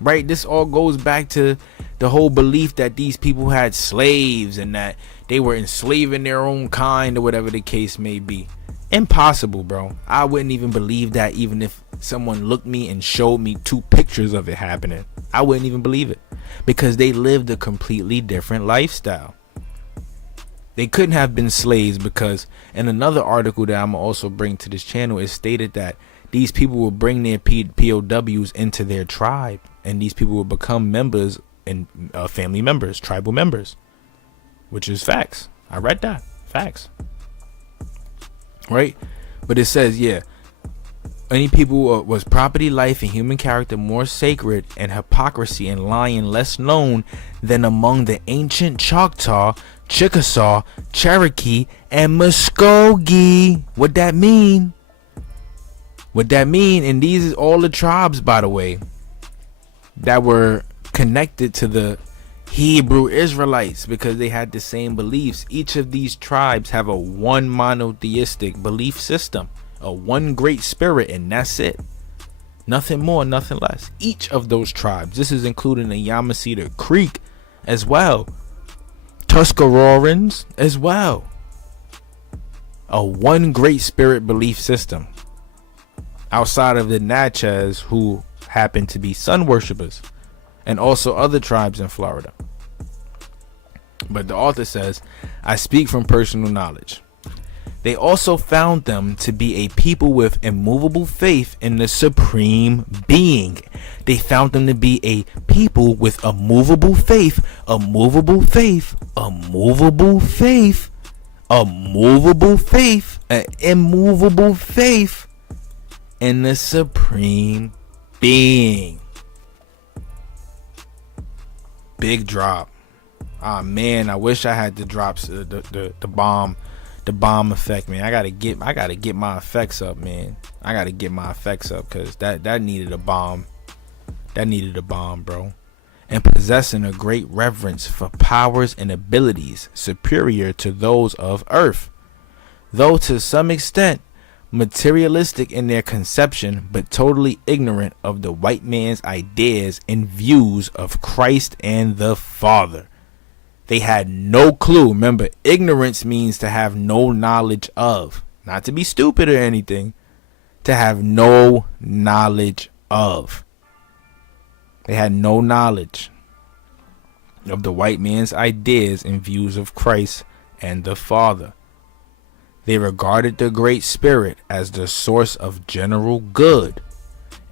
Right? This all goes back to the whole belief that these people had slaves and that they were enslaving their own kind or whatever the case may be. Impossible, bro. I wouldn't even believe that even if someone looked me and showed me 2 pictures of it happening. I wouldn't even believe it because they lived a completely different lifestyle. They couldn't have been slaves because in another article that I'm also bring to this channel, it stated that these people will bring their POWs into their tribe, and these people will become members and family members, tribal members, which is facts. I read that. Facts. Right? But it says, yeah, any people was property, life, and human character more sacred, and hypocrisy and lying less known than among the ancient Choctaw, Chickasaw, Cherokee, and Muskogee. What that mean? What that mean, and these is all the tribes, by the way, that were connected to the Hebrew Israelites because they had the same beliefs. Each of these tribes have a one monotheistic belief system, a one great spirit, and that's it. Nothing more, nothing less. Each of those tribes, this is including the Yamasita Creek as well, Tuscaroraans as well, a one great spirit belief system. outside of the Natchez, who happen to be sun worshippers, and also other tribes in Florida. But the author says, I speak from personal knowledge. They also found them to be a people with immovable faith in the supreme being. They found them to be a people with a movable faith, a movable faith, a movable faith, a movable faith, an immovable faith in the supreme being. Big drop. Ah man, I wish I had the drops, the bomb effect, man. I gotta get my effects up, man. I gotta get my effects up, cause that needed a bomb. That needed a bomb, bro. And possessing a great reverence for powers and abilities superior to those of Earth, though to some extent materialistic in their conception, but totally ignorant of the white man's ideas and views of Christ and the Father. They had no clue. Remember, ignorance means to have no knowledge of. Not to be stupid or anything. To have no knowledge of. They had no knowledge of the white man's ideas and views of Christ and the Father. They regarded the Great Spirit as the source of general good,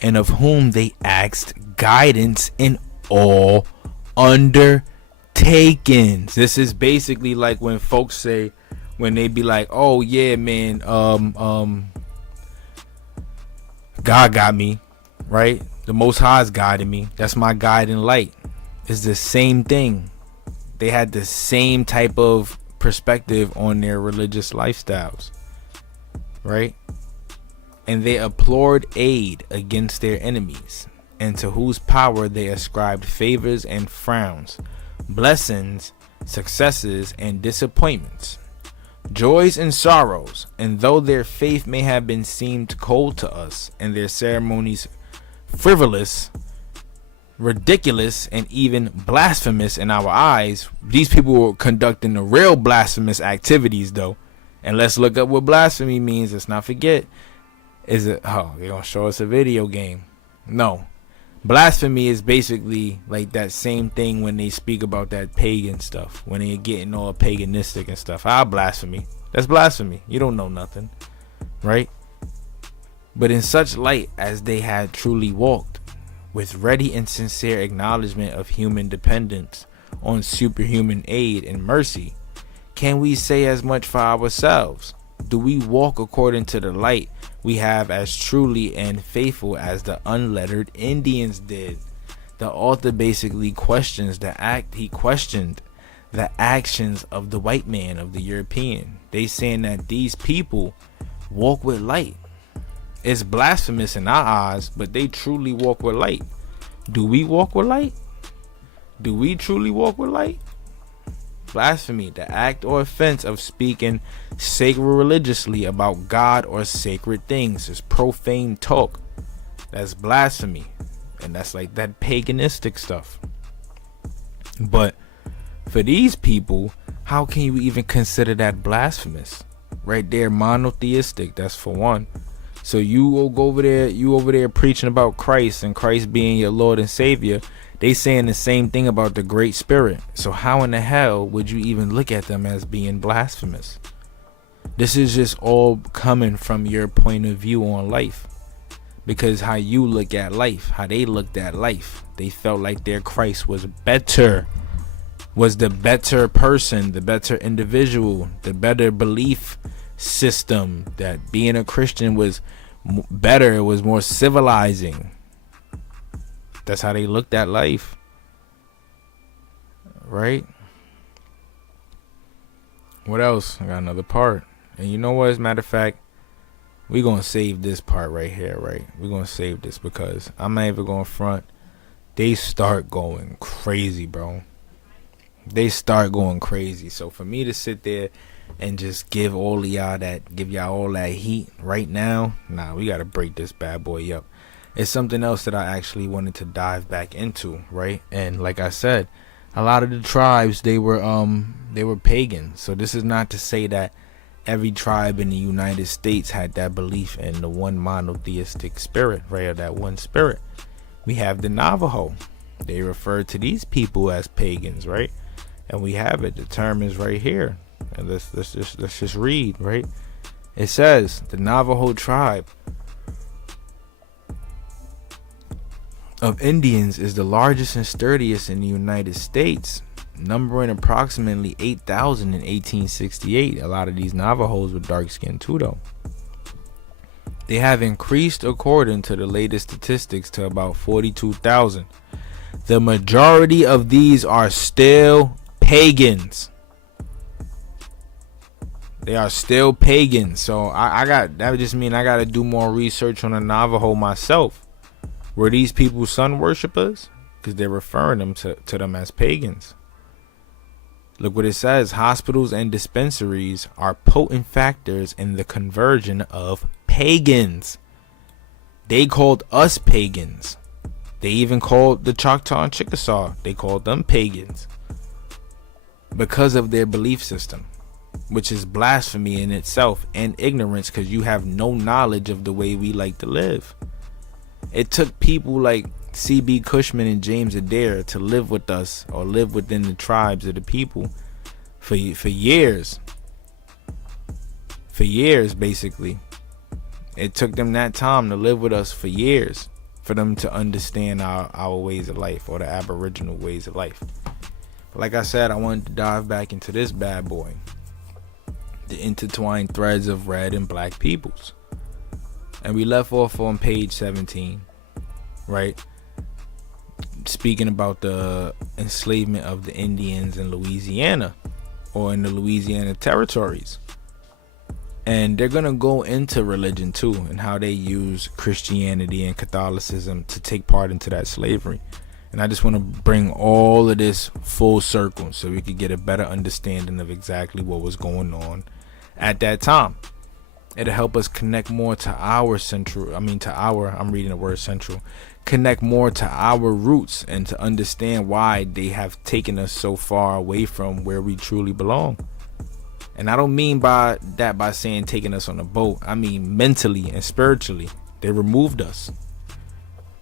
and of whom they asked guidance in all undertakings. This is basically like when folks say, when they be like, oh yeah, man, God got me, right? The Most High's guiding me. That's my guiding light. It's the same thing. They had the same type of perspective on their religious lifestyles, right? And they implored aid against their enemies, and to whose power they ascribed favors and frowns, blessings, successes, and disappointments, joys and sorrows. And though their faith may have been seemed cold to us, and their ceremonies frivolous, ridiculous, and even blasphemous in our eyes, these people were conducting the real blasphemous activities though. And let's look up what blasphemy means. Let's not forget. Is it, oh, they're gonna show us a video game? No. Blasphemy is basically like that same thing when they speak about that pagan stuff, when they're getting all paganistic and stuff. Blasphemy. That's blasphemy. You don't know nothing, right? But in such light as they had truly walked, with ready and sincere acknowledgement of human dependence on superhuman aid and mercy, can we say as much for ourselves? Do we walk according to the light we have as truly and faithful as the unlettered Indians did? The author basically questions he questioned the actions of the white man, of the European. They saying that these people walk with light. It's blasphemous in our eyes, but they truly walk with light. Do we walk with light? Do we truly walk with light? Blasphemy, the act or offense of speaking sacred religiously about God or sacred things, is profane talk. That's blasphemy. And that's like that paganistic stuff. But for these people, how can you even consider that blasphemous? Right there, monotheistic, that's for one. So you will go over there, preaching about Christ and Christ being your Lord and Savior. They saying the same thing about the Great Spirit. So how in the hell would you even look at them as being blasphemous? This is just all coming from your point of view on life. Because how you look at life, how they looked at life, they felt like their Christ was better, was the better person, the better individual, the better belief system, that being a Christian was better, it was more civilizing. That's how they looked at life, right? What else? I got another part. And you know what, as a matter of fact, we're gonna save this part right here, right? We're gonna save this because I'm not even gonna front. They start going crazy, bro. They start going crazy. So for me to sit there and just give y'all all that heat right now, nah, we gotta break this bad boy up. It's something else that I actually wanted to dive back into, right? And like I said, a lot of the tribes, they were pagan. So this is not to say that every tribe in the United States had that belief in the one monotheistic spirit, right? Or that one spirit. We have the Navajo. They refer to these people as pagans, right? And we have it. The term is right here. And let's just read, right? It says the Navajo tribe of Indians is the largest and sturdiest in the United States, numbering approximately 8,000 in 1868. A lot of these Navajos were dark skinned too, though. They have increased according to the latest statistics to about 42,000. The majority of these are still pagans. They are still pagans. So that would just mean I got to do more research on the Navajo myself. Were these people sun worshippers? Because they're referring them to them as pagans. Look what it says. Hospitals and dispensaries are potent factors in the conversion of pagans. They called us pagans. They even called the Choctaw and Chickasaw. They called them pagans because of their belief system, which is blasphemy in itself and ignorance, because you have no knowledge of the way we like to live. It took people like C.B. Cushman and James Adair to live with us, or live within the tribes of the people for years. For years, basically. It took them that time to live with us for years for them to understand our ways of life, or the Aboriginal ways of life. But like I said, I wanted to dive back into this bad boy. The intertwined threads of red and black peoples. And we left off on page 17, right? Speaking about the enslavement of the Indians in Louisiana, or in the Louisiana territories. And they're going to go into religion too, and how they use Christianity and Catholicism to take part into that slavery. And I just want to bring all of this full circle so we could get a better understanding of exactly what was going on at that time. It'll help us connect more to our I'm reading the word central, connect more to our roots, and to understand why they have taken us so far away from where we truly belong. And I don't mean by saying taking us on a boat. I mean mentally and spiritually. They removed us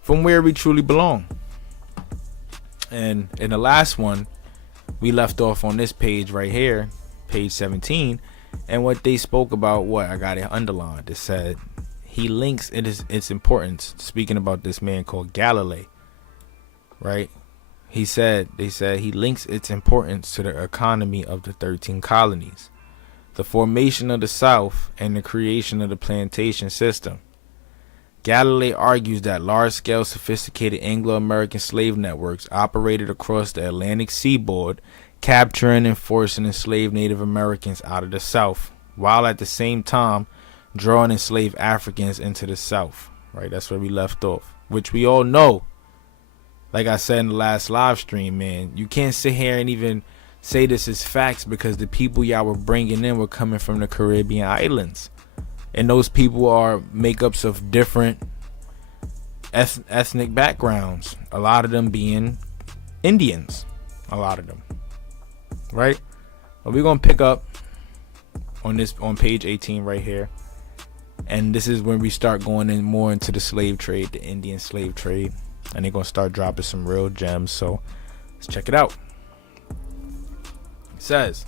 from where we truly belong. And in the last one, we left off on this page right here, page 17. And what they spoke about, what I got it underlined, it said he links its importance, speaking about this man called Galilei, right? They said he links its importance to the economy of the 13 colonies, the formation of the South, and the creation of the plantation system. Galilei argues that large-scale sophisticated Anglo-American slave networks operated across the Atlantic seaboard, capturing and forcing enslaved Native Americans out of the South, while at the same time drawing enslaved Africans into the South. Right, that's where we left off, which we all know. Like I said in the last live stream, man, you can't sit here and even say this is facts, because the people y'all were bringing in were coming from the Caribbean islands, and those people are makeups of different ethnic backgrounds. A lot of them being Indians, a lot of them. Right, but we're gonna pick up on page 18 right here, and this is when we start going in more into the slave trade, the Indian slave trade, and they're gonna start dropping some real gems. So let's check it out. It says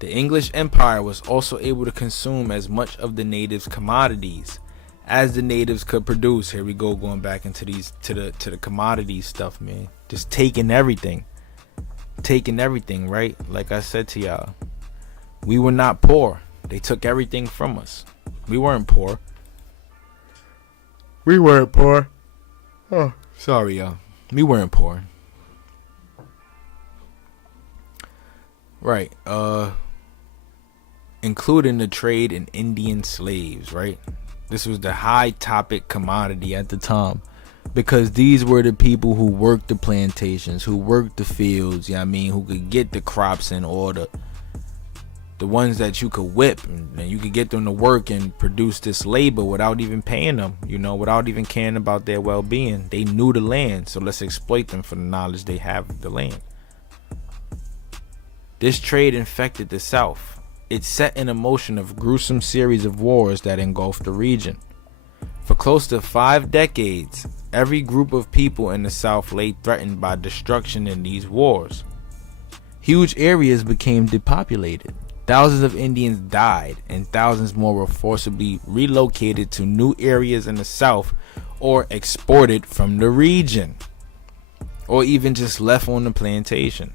the English Empire was also able to consume as much of the natives' commodities as the natives could produce. Here we go, going back into these to the commodities stuff, man. Just taking everything, right? Like I said to y'all, we were not poor. They took everything from us. We weren't poor. Oh, sorry, y'all. We weren't poor. Right. Including the trade in Indian slaves, right? This was the high topic commodity at the time, because these were the people who worked the plantations, who worked the fields, who could get the crops in order. The ones that you could whip, and you could get them to work and produce this labor without even paying them, without even caring about their well-being. They knew the land, so let's exploit them for the knowledge they have of the land. This trade infected the South, it set in motion a gruesome series of wars that engulfed the region. For close to 5 decades, every group of people in the South lay threatened by destruction in these wars. Huge areas became depopulated. Thousands of Indians died, and thousands more were forcibly relocated to new areas in the South or exported from the region, or even just left on the plantation.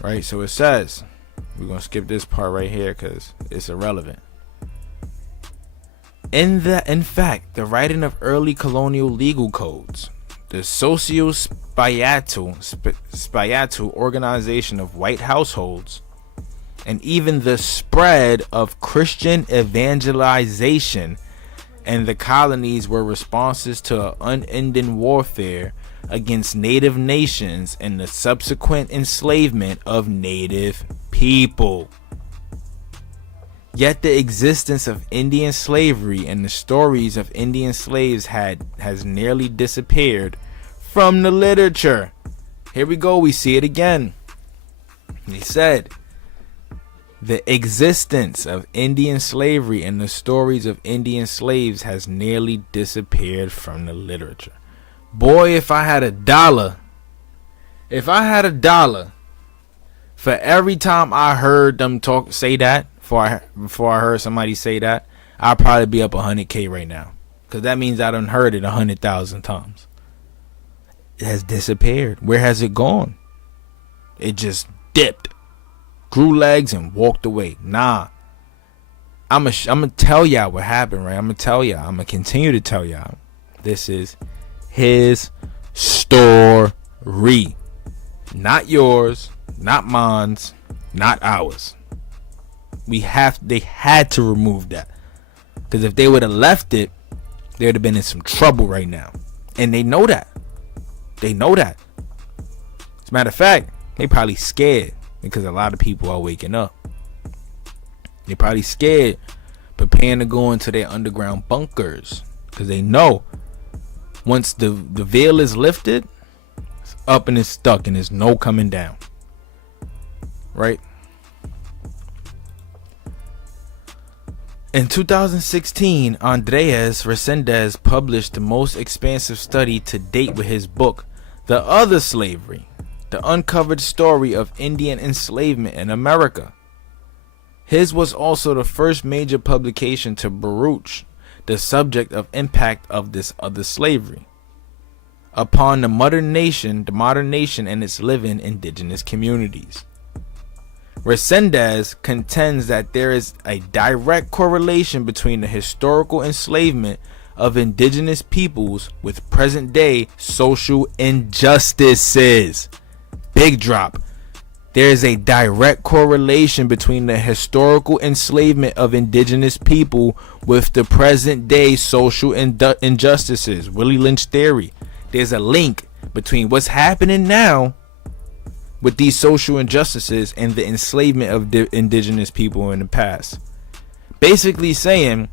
Right, so it says, we're going to skip this part right here because it's irrelevant. In fact, the writing of early colonial legal codes, the socio-spatial organization of white households, and even the spread of Christian evangelization and the colonies were responses to unending warfare against native nations and the subsequent enslavement of native people. Yet the existence of Indian slavery and the stories of Indian slaves has nearly disappeared from the literature. Here we go, we see it again. He said, the existence of Indian slavery and the stories of Indian slaves has nearly disappeared from the literature. Boy, if I had $1 for every time I heard them say that, before I heard somebody say that, I'd probably be up 100K right now. Because that means I done heard it 100,000 times. It has disappeared. Where has it gone? It just dipped, grew legs, and walked away. Nah. I'm going to tell y'all what happened, right? I'm going to tell y'all. I'm going to continue to tell y'all. This is his story. Not yours, not mine's, not ours. They had to remove that. Because if they would have left it, they would have been in some trouble right now. And they know that. As a matter of fact, they probably scared because a lot of people are waking up. They probably scared, preparing to go into their underground bunkers. Because they know once the veil is lifted, it's up and it's stuck and there's no coming down. Right? In 2016, Andres Resendez published the most expansive study to date with his book, The Other Slavery, the uncovered story of Indian enslavement in America. His was also the first major publication to broach the subject of impact of this other slavery upon the modern nation and its living indigenous communities. Resendez contends that there is a direct correlation between the historical enslavement of indigenous peoples with present-day social injustices. Big drop. There is a direct correlation between the historical enslavement of indigenous people with the present-day social injustices. Willie Lynch theory. There's a link between what's happening now with these social injustices and the enslavement of the indigenous people in the past. Basically saying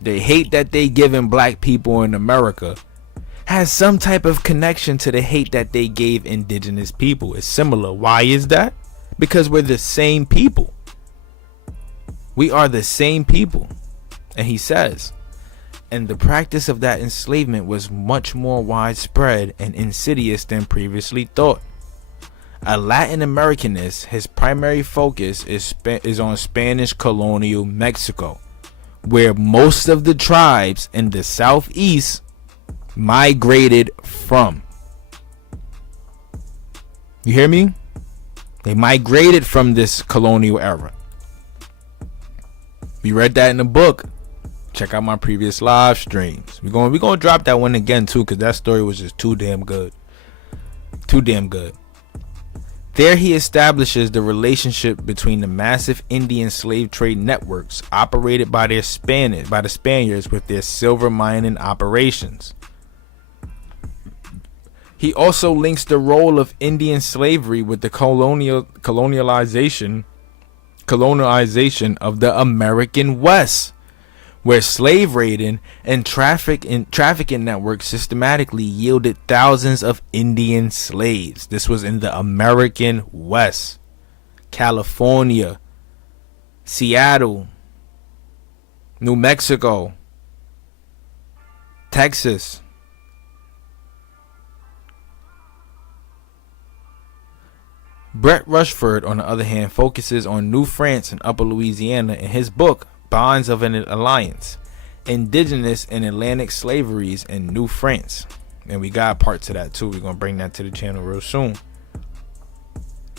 the hate that they given black people in America has some type of connection to the hate that they gave indigenous people. It's similar. Why is that? Because we're the same people. We are the same people. And he says, and the practice of that enslavement was much more widespread and insidious than previously thought. A Latin Americanist, his primary focus is on Spanish colonial Mexico, where most of the tribes in the southeast migrated from. You hear me? They migrated from this colonial era. We read that in the book. Check out my previous live streams. We're gonna drop that one again too, because that story was just too damn good. Too damn good. There he establishes the relationship between the massive Indian slave trade networks operated by the Spaniards with their silver mining operations. He also links the role of Indian slavery with the colonization of the American West, where slave raiding and trafficking networks systematically yielded thousands of Indian slaves. This was in the American West. California, Seattle, New Mexico, Texas. Brett Rushford, on the other hand, focuses on New France and Upper Louisiana in his book, Bonds of an Alliance, Indigenous and Atlantic Slaveries in New France. And we got parts of that too. We're going to bring that to the channel real soon.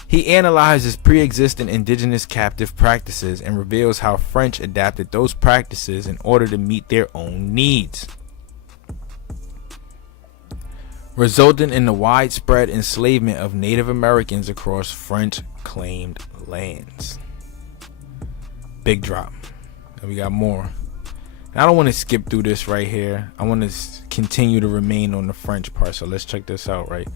He analyzes pre-existing indigenous captive practices and reveals how French adapted those practices in order to meet their own needs, resulting in the widespread enslavement of Native Americans across French-claimed lands. Big drop. And we got more. And I don't want to skip through this right here. I want to continue to remain on the French part. So let's check this out, right?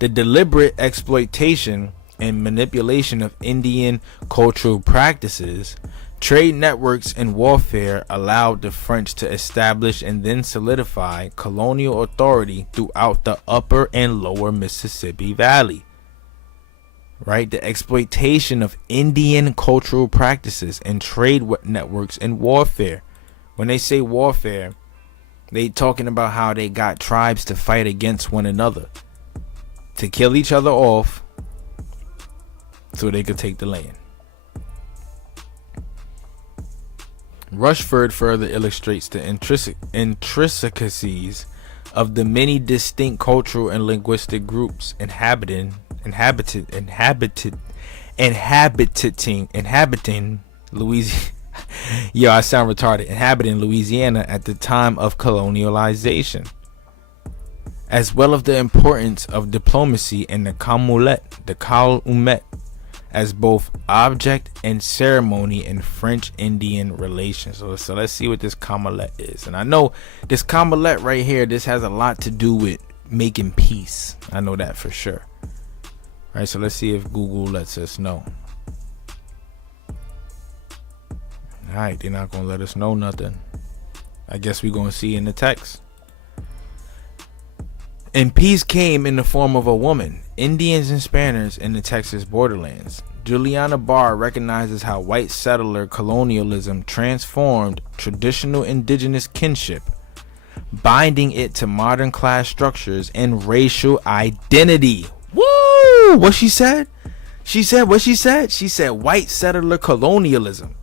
The deliberate exploitation and manipulation of Indian cultural practices, trade networks, and warfare allowed the French to establish and then solidify colonial authority throughout the upper and lower Mississippi Valley. Right? The exploitation of Indian cultural practices and trade networks and warfare. When they say warfare, they talking about how they got tribes to fight against one another, to kill each other off so they could take the land. Rushford further illustrates the intricacies of the many distinct cultural and linguistic groups inhabiting Louisiana. Yo, I sound retarded. Inhabiting Louisiana at the time of colonialization, as well as the importance of diplomacy and the calumet, as both object and ceremony in French-Indian relations. So let's see what this calumet is. And I know this calumet right here, this has a lot to do with making peace. I know that for sure. All right, so let's see if Google lets us know. All right, they're not gonna let us know nothing. I guess we're gonna see in the text. And peace came in the form of a woman, Indians and Spaniards in the Texas borderlands. Juliana Barr recognizes how white settler colonialism transformed traditional indigenous kinship, binding it to modern class structures and racial identity. Woo! What she said? She said what she said? She said white settler colonialism.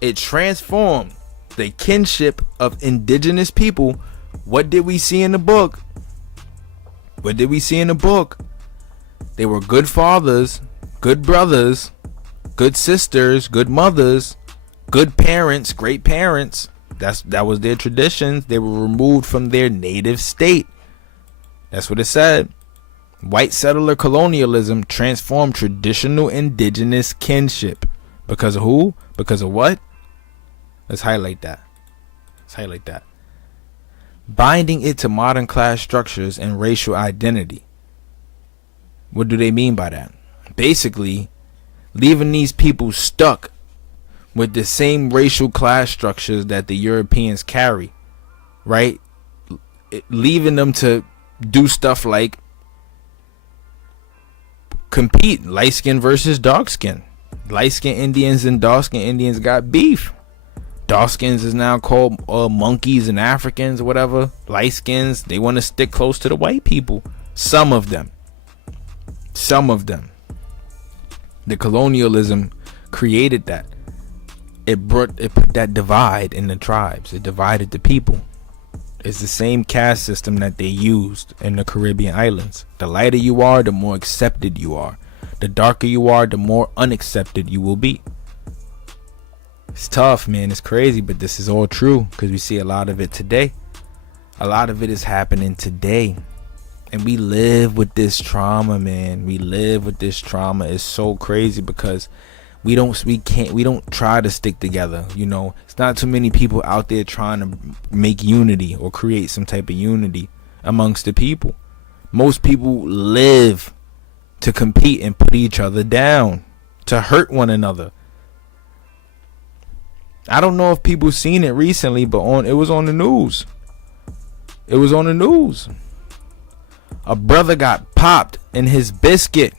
It transformed the kinship of indigenous people. What did we see in the book? What did we see in the book? They were good fathers, good brothers, good sisters, good mothers, good parents, great parents. That was their traditions. They were removed from their native state. That's what it said. White settler colonialism transformed traditional indigenous kinship. Because of who? Because of what? Let's highlight that. Binding it to modern class structures and racial identity. What do they mean by that? Basically, leaving these people stuck with the same racial class structures that the Europeans carry, right? Leaving them to do stuff like compete, light skin versus dark skin. Light skin Indians and dark skin Indians got beef. Dark skins is now called monkeys and Africans or whatever. Light skins, they want to stick close to the white people. Some of them. The colonialism created that. It put that divide in the tribes. It divided the people. It's the same caste system that they used in the Caribbean islands. The lighter you are, the more accepted you are. The darker you are, the more unaccepted you will be. It's tough, man. It's crazy, but this is all true because we see a lot of it today. A lot of it is happening today. And we live with this trauma, man. We live with this trauma. It's so crazy because we don't try to stick together. You know, it's not too many people out there trying to make unity or create some type of unity amongst the people. Most people live to compete and put each other down, to hurt one another. I don't know if people seen it recently, but it was on the news. It was on the news. A brother got popped in his biscuit.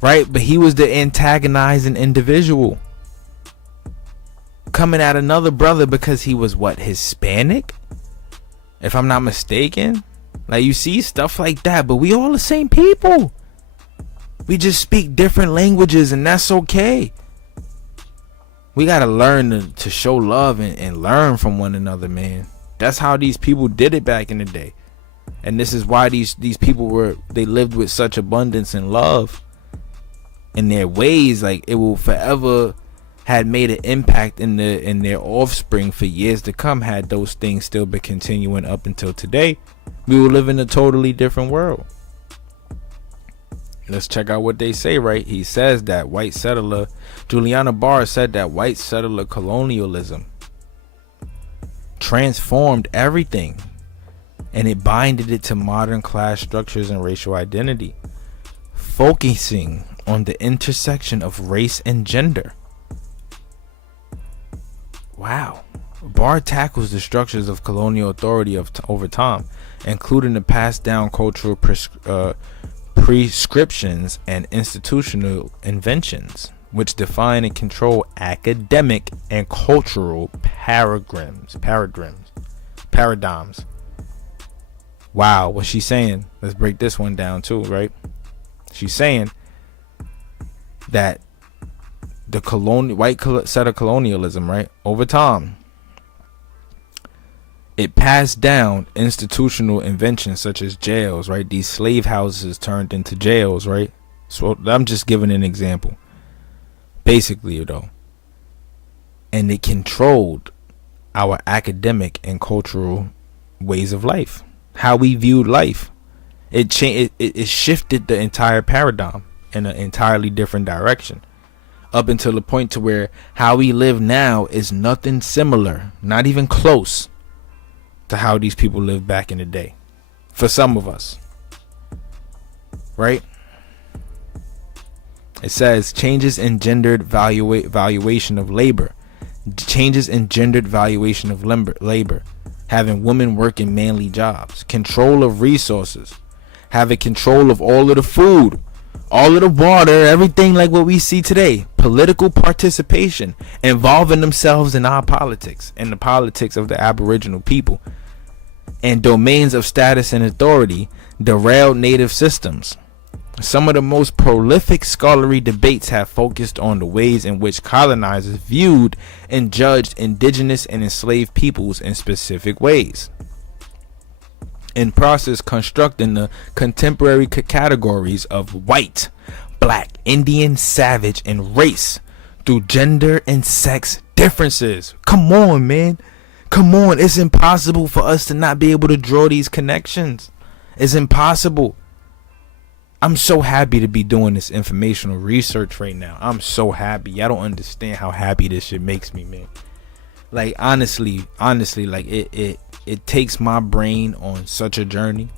right? But he was the antagonizing individual, coming at another brother because he was what, Hispanic, if I'm not mistaken. Like, you see stuff like that, but we all the same people. We just speak different languages, and that's okay. We gotta learn to show love and learn from one another, man. That's how these people did it back in the day. And this is why these people they lived with such abundance and love in their ways. Like, it will forever had made an impact in their offspring for years to come. Had those things still been continuing up until today, we will live in a totally different world. Let's check out what they say, right? He says that white settler, Juliana Barr said that white settler colonialism transformed everything, and it binded it to modern class structures and racial identity, focusing on the intersection of race and gender. Wow. Barr tackles the structures of colonial authority over time, including the passed down cultural prescriptions and institutional inventions, which define and control academic and cultural paradigms. Wow, what's she saying? Let's break this one down too, right? She's saying that the white set of colonialism, right, over time, it passed down institutional inventions such as jails, right? These slave houses turned into jails, right? So I'm just giving an example, basically, though. And it controlled our academic and cultural ways of life, how we viewed life. It shifted the entire paradigm in an entirely different direction, up until the point to where how we live now is nothing similar, not even close to how these people lived back in the day. For some of us, right? It says changes in gendered valuation of labor. Changes in gendered valuation of labor. Having women work in manly jobs. Control of resources. Having control of all of the food, all of the water, everything like what we see today. Political participation, involving themselves in our politics and the politics of the Aboriginal people, and domains of status and authority derailed native systems. Some of the most prolific scholarly debates have focused on the ways in which colonizers viewed and judged indigenous and enslaved peoples in specific ways, in process constructing the contemporary categories of white, black, Indian, savage, and race through gender and sex differences. Come on, man. Come on. It's impossible for us to not be able to draw these connections. It's impossible. I'm so happy to be doing this informational research right now. I'm so happy. Y'all don't understand how happy this shit makes me, man. Like, honestly, like it takes my brain on such a journey,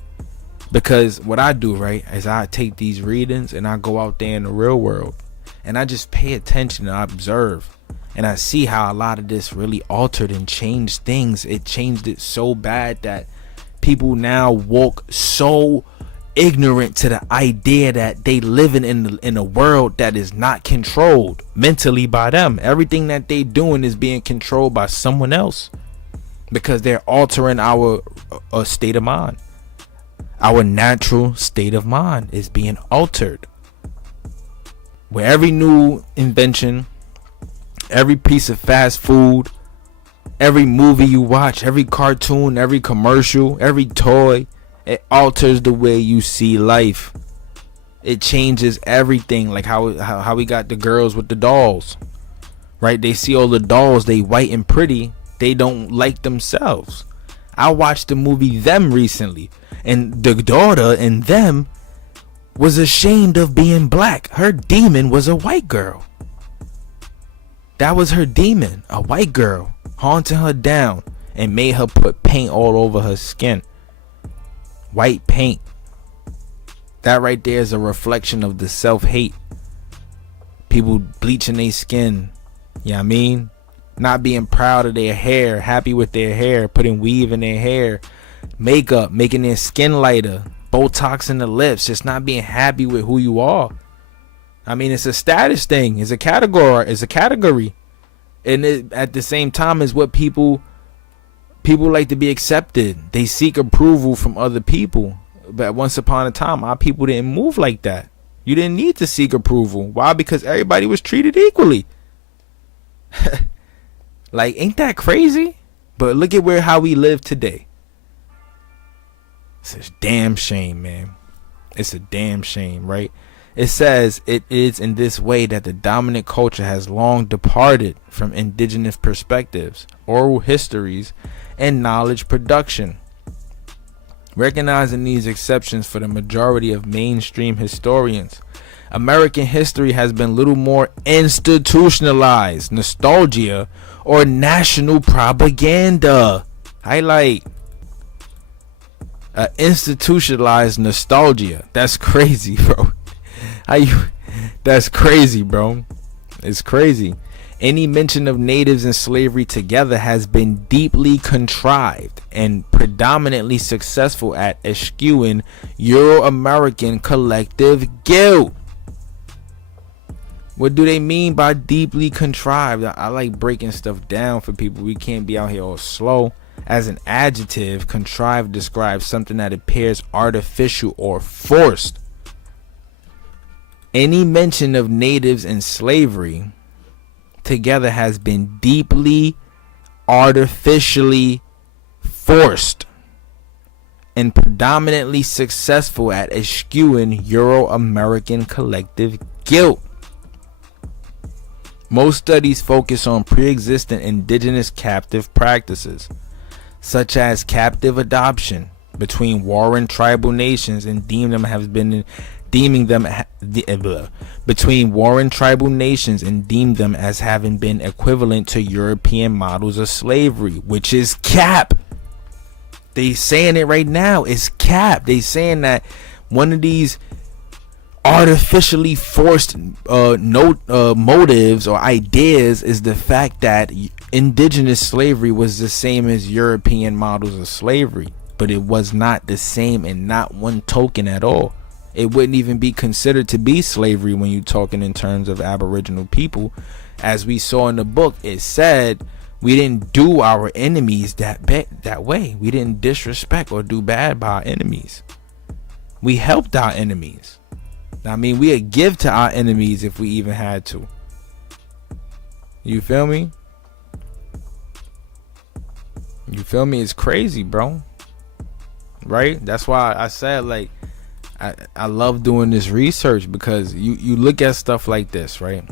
because what I do, right, is I take these readings and I go out there in the real world and I just pay attention and I observe, and I see how a lot of this really altered and changed things. It changed it so bad that people now walk so ignorant to the idea that they living in a world that is not controlled mentally by them. Everything that they doing is being controlled by someone else, because they're altering our state of mind. Our natural state of mind is being altered, where every new invention, every piece of fast food, every movie you watch, every cartoon, every commercial, every toy, it alters the way you see life. It changes everything. Like how we got the girls with the dolls, right? They see all the dolls, they white and pretty, they don't like themselves. I watched the movie Them recently, and the daughter in Them was ashamed of being black. Her demon was a white girl. That was her demon, a white girl, haunting her down and made her put paint all over her skin. White paint. That right there is a reflection of the self-hate. People bleaching their skin. You know what I mean? Not being proud of their hair, happy with their hair, putting weave in their hair, makeup, making their skin lighter, Botox in the lips, just not being happy with who you are. I mean, it's a status thing. It's a category. It's a category, and it, at the same time, is what people like to be accepted. They seek approval from other people. But once upon a time, our people didn't move like that. You didn't need to seek approval. Why? Because everybody was treated equally. Like, ain't that crazy? But look at how we live today. It's a damn shame, man. It's a damn shame, right? It says it is in this way that the dominant culture has long departed from indigenous perspectives, oral histories, and knowledge production. Recognizing these exceptions for the majority of mainstream historians, American history has been little more institutionalized nostalgia or national propaganda. Highlight. Institutionalized nostalgia. That's crazy, bro. That's crazy, bro. It's crazy. Any mention of natives and slavery together has been deeply contrived and predominantly successful at eschewing Euro-American collective guilt. What do they mean by deeply contrived? I like breaking stuff down for people. We can't be out here all slow. As an adjective, contrived describes something that appears artificial or forced. Any mention of natives and slavery together has been deeply artificially forced and predominantly successful at eschewing Euro-American collective guilt. Most studies focus on pre-existing indigenous captive practices, such as captive adoption between warring tribal nations, and between warring tribal nations and deem them as having been equivalent to European models of slavery, which is cap. They saying it right now. It's cap. They saying that one of these artificially forced motives or ideas is the fact that indigenous slavery was the same as European models of slavery, but it was not the same in not one token at all. It wouldn't even be considered to be slavery when you're talking in terms of Aboriginal people. As we saw in the book, it said we didn't do our enemies that way. We didn't disrespect or do bad by our enemies. We helped our enemies. I mean, we'd give to our enemies if we even had to. You feel me? You feel me? It's crazy, bro. Right? That's why I said, like, I love doing this research, because you look at stuff like this, right?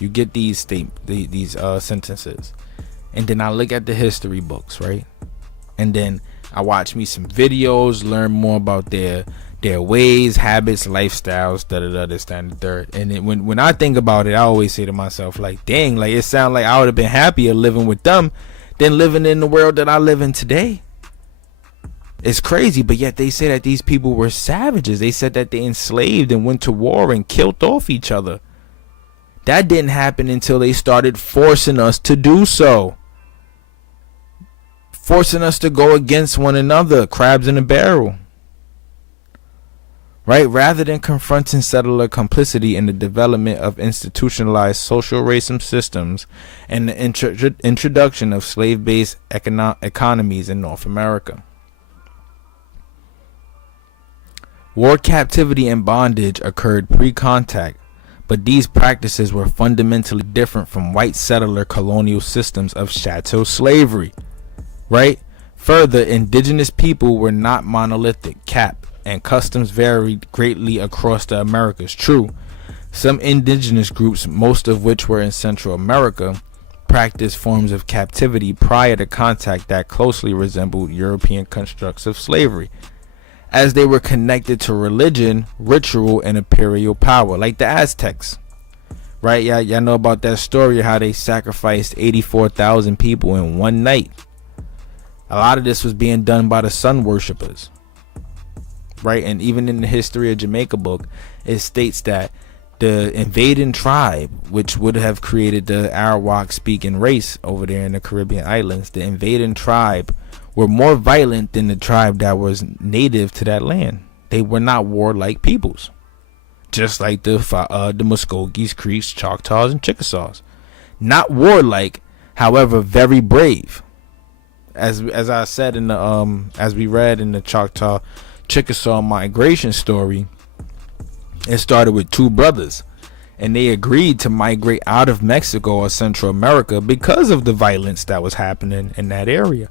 You get these sentences, and then I look at the history books, right? And then I watch me some videos, learn more about their ways, habits, lifestyles, this, that, and the third. And then when I think about it, I always say to myself, like, dang, like, it sounds like I would have been happier living with them than living in the world that I live in today. It's crazy, but yet they say that these people were savages. They said that they enslaved and went to war and killed off each other. That didn't happen until they started forcing us to do so. Forcing us to go against one another, crabs in a barrel. Right? Rather than confronting settler complicity in the development of institutionalized social racism systems and the introduction of slave-based economies in North America. War, captivity, and bondage occurred pre-contact, but these practices were fundamentally different from white settler colonial systems of chattel slavery. Right? Further, indigenous people were not monolithic, and customs varied greatly across the Americas. True, some indigenous groups, most of which were in Central America, practiced forms of captivity prior to contact that closely resembled European constructs of slavery, as they were connected to religion, ritual, and imperial power, like the Aztecs. Right? Y'all know about that story, how they sacrificed 84,000 people in one night. A lot of this was being done by the sun worshippers. Right? And even in the History of Jamaica book, it states that the invading tribe, which would have created the Arawak speaking race over there in the Caribbean islands, the invading tribe were more violent than the tribe that was native to that land. They were not warlike peoples. just like the Muskogees, Creeks, Choctaws, and Chickasaws. Not warlike, however, very brave. As I said in the as we read in the Choctaw Chickasaw migration story, it started with two brothers, and they agreed to migrate out of Mexico or Central America because of the violence that was happening in that area.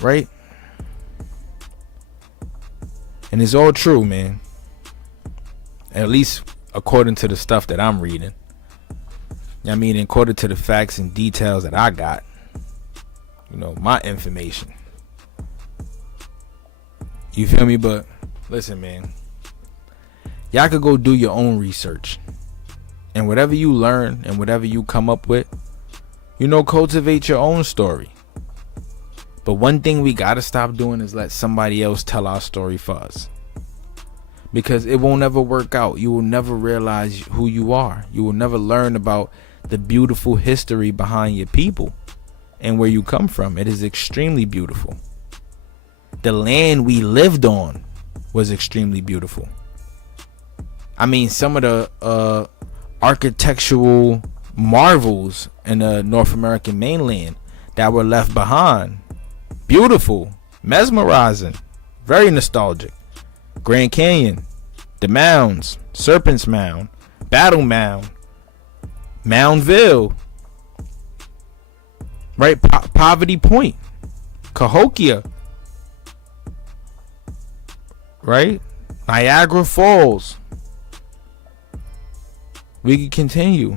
Right? And it's all true, man. At least according to the stuff that I'm reading. I mean, according to the facts and details that I got. You know, my information. You feel me? But listen, man. Y'all could go do your own research. And whatever you learn and whatever you come up with, you know, cultivate your own story. But one thing we gotta stop doing is let somebody else tell our story for us. Because it won't ever work out. You will never realize who you are. You will never learn about the beautiful history behind your people and where you come from. It is extremely beautiful. The land we lived on was extremely beautiful. I mean, some of the architectural marvels in the North American mainland that were left behind. Beautiful, mesmerizing, very nostalgic. Grand Canyon, the mounds, Serpent's Mound, Battle Mound, Moundville, right? Poverty Point, Cahokia, right? Niagara Falls. We could continue.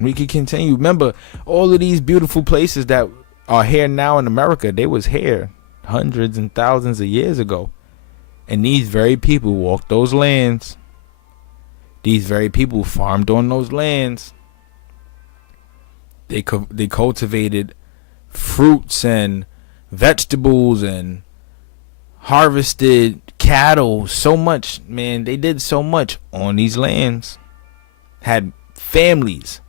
Remember, all of these beautiful places that are here now in America, they was here hundreds and thousands of years ago. And these very people walked those lands. These very people farmed on those lands. They cultivated fruits and vegetables and harvested cattle. So much, man. They did so much on these lands. Had families.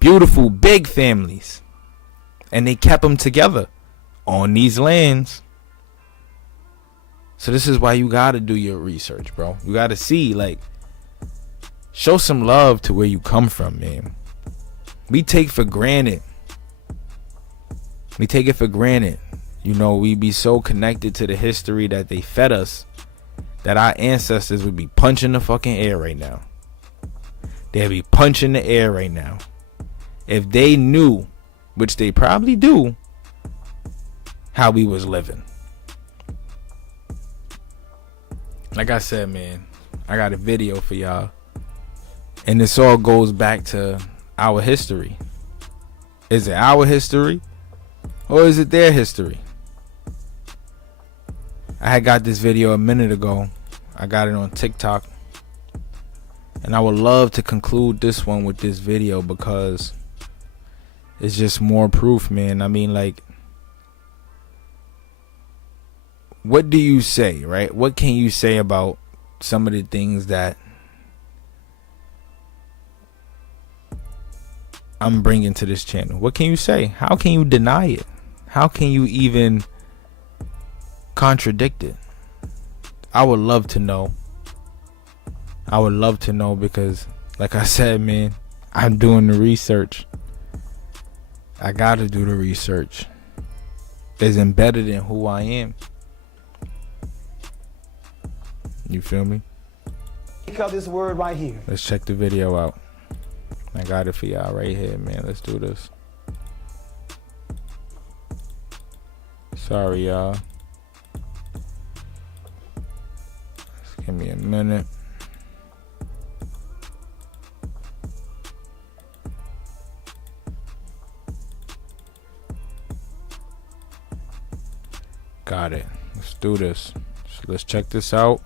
Beautiful, big families. And they kept them together on these lands. So this is why you gotta do your research, bro. You gotta see, like, show some love to where you come from, man. We take for granted. We take it for granted. You know, we be so connected to the history that they fed us that our ancestors would be punching the fucking air right now. They'd be punching the air right now. If they knew, which they probably do, how we was living. Like I said, man, I got a video for y'all. And this all goes back to our history. Is it our history? Or is it their history? I had got this video a minute ago. I got it on TikTok. And I would love to conclude this one with this video because it's just more proof, man. I mean, like, what do you say, right? What can you say about some of the things that I'm bringing to this channel? What can you say? How can you deny it? How can you even contradict it? I would love to know. I would love to know because, like I said, man, I'm doing the research. I gotta do the research. It's embedded in who I am. You feel me? Pick up this word right here. Let's check the video out. I got it for y'all right here, man. Let's do this. Sorry, y'all. Just give me a minute. Got it. Let's do this. So let's check this out.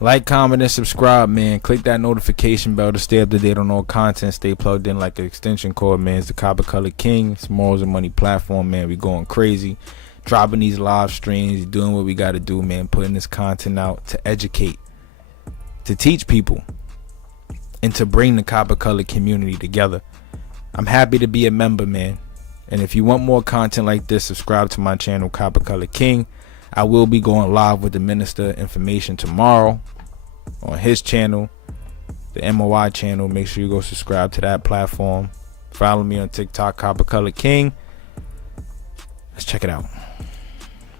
Like, comment, and subscribe, man. Click that notification bell to stay up to date on all content. Stay plugged in like an extension cord, man. It's the Copper Color King. It's Morals and Money platform, man. We going crazy. Dropping these live streams. Doing what we got to do, man. Putting this content out to educate. To teach people. And to bring the Copper Color community together. I'm happy to be a member, man. And if you want more content like this, subscribe to my channel, Copper Color King. I will be going live with the Minister Information tomorrow on his channel, the MOI channel. Make sure you go subscribe to that platform. Follow me on TikTok, Copper Color King. Let's check it out.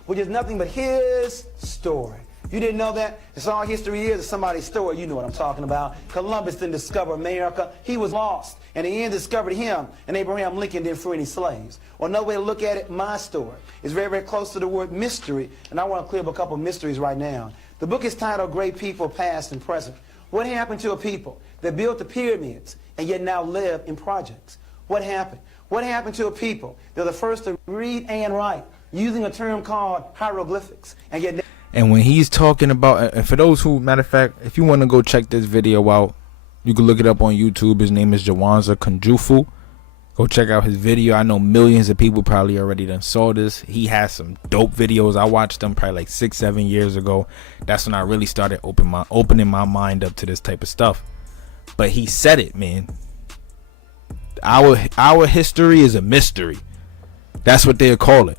Which is nothing but his story. You didn't know that? It's all history is. It's somebody's story. You know what I'm talking about. Columbus didn't discover America. He was lost. And the end discovered him. And Abraham Lincoln didn't free any slaves. Well, another way to look at it, my story, is very, very close to the word mystery. And I want to clear up a couple of mysteries right now. The book is titled Great People, Past and Present. What happened to a people that built the pyramids and yet now live in projects? What happened? What happened to a people that were the first to read and write using a term called hieroglyphics? And when he's talking about, and for those who, matter of fact, if you want to go check this video out, you can look it up on YouTube. His name is Jawanza Kunjufu. Go check out his video. I know millions of people probably already done saw this. He has some dope videos. I watched them probably like 6-7 years ago. That's when I really started opening my mind up to this type of stuff. But he said it, man. Our history is a mystery. That's what they'll call it.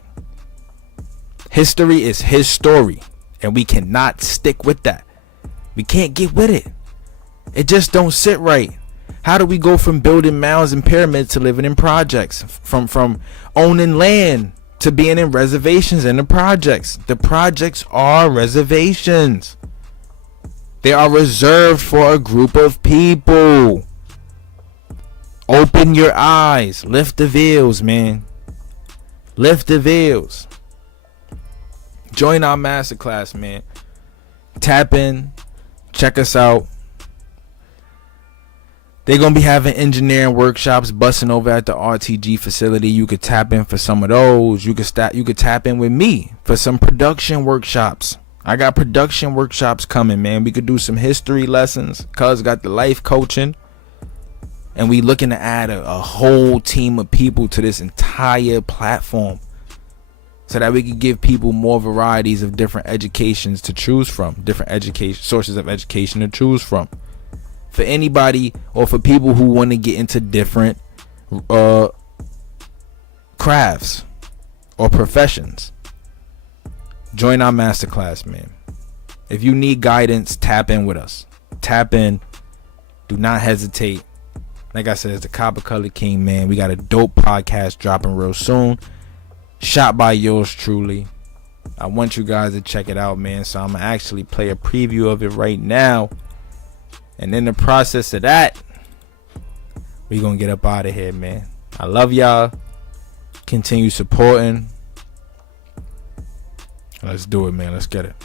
History is his story, and we cannot stick with that. We can't get with it. It just don't sit right. How do we go from building mounds and pyramids to living in projects, from owning land to being in reservations and the projects? The projects are reservations. They are reserved for a group of people. Open your eyes. Lift the veils, man. Lift the veils. Join our masterclass, man. Tap in. Check us out. They're going to be having engineering workshops busting over at the RTG facility. You could tap in for some of those. You could tap in with me for some production workshops. I got production workshops coming, man. We could do some history lessons. Cuz got the life coaching. And we looking to add a whole team of people to this entire platform so that we can give people more varieties of different educations to choose from, different education sources of education to choose from. For anybody or for people who want to get into different crafts or professions, join our masterclass, man. If you need guidance, tap in with us. Tap in. Do not hesitate. Like I said, it's the Copper Color King, man. We got a dope podcast dropping real soon. Shot by yours truly. I want you guys to check it out, man. So I'm going to actually play a preview of it right now. And in the process of that, we going to get up out of here, man. I love y'all. Continue supporting. Let's do it, man. Let's get it.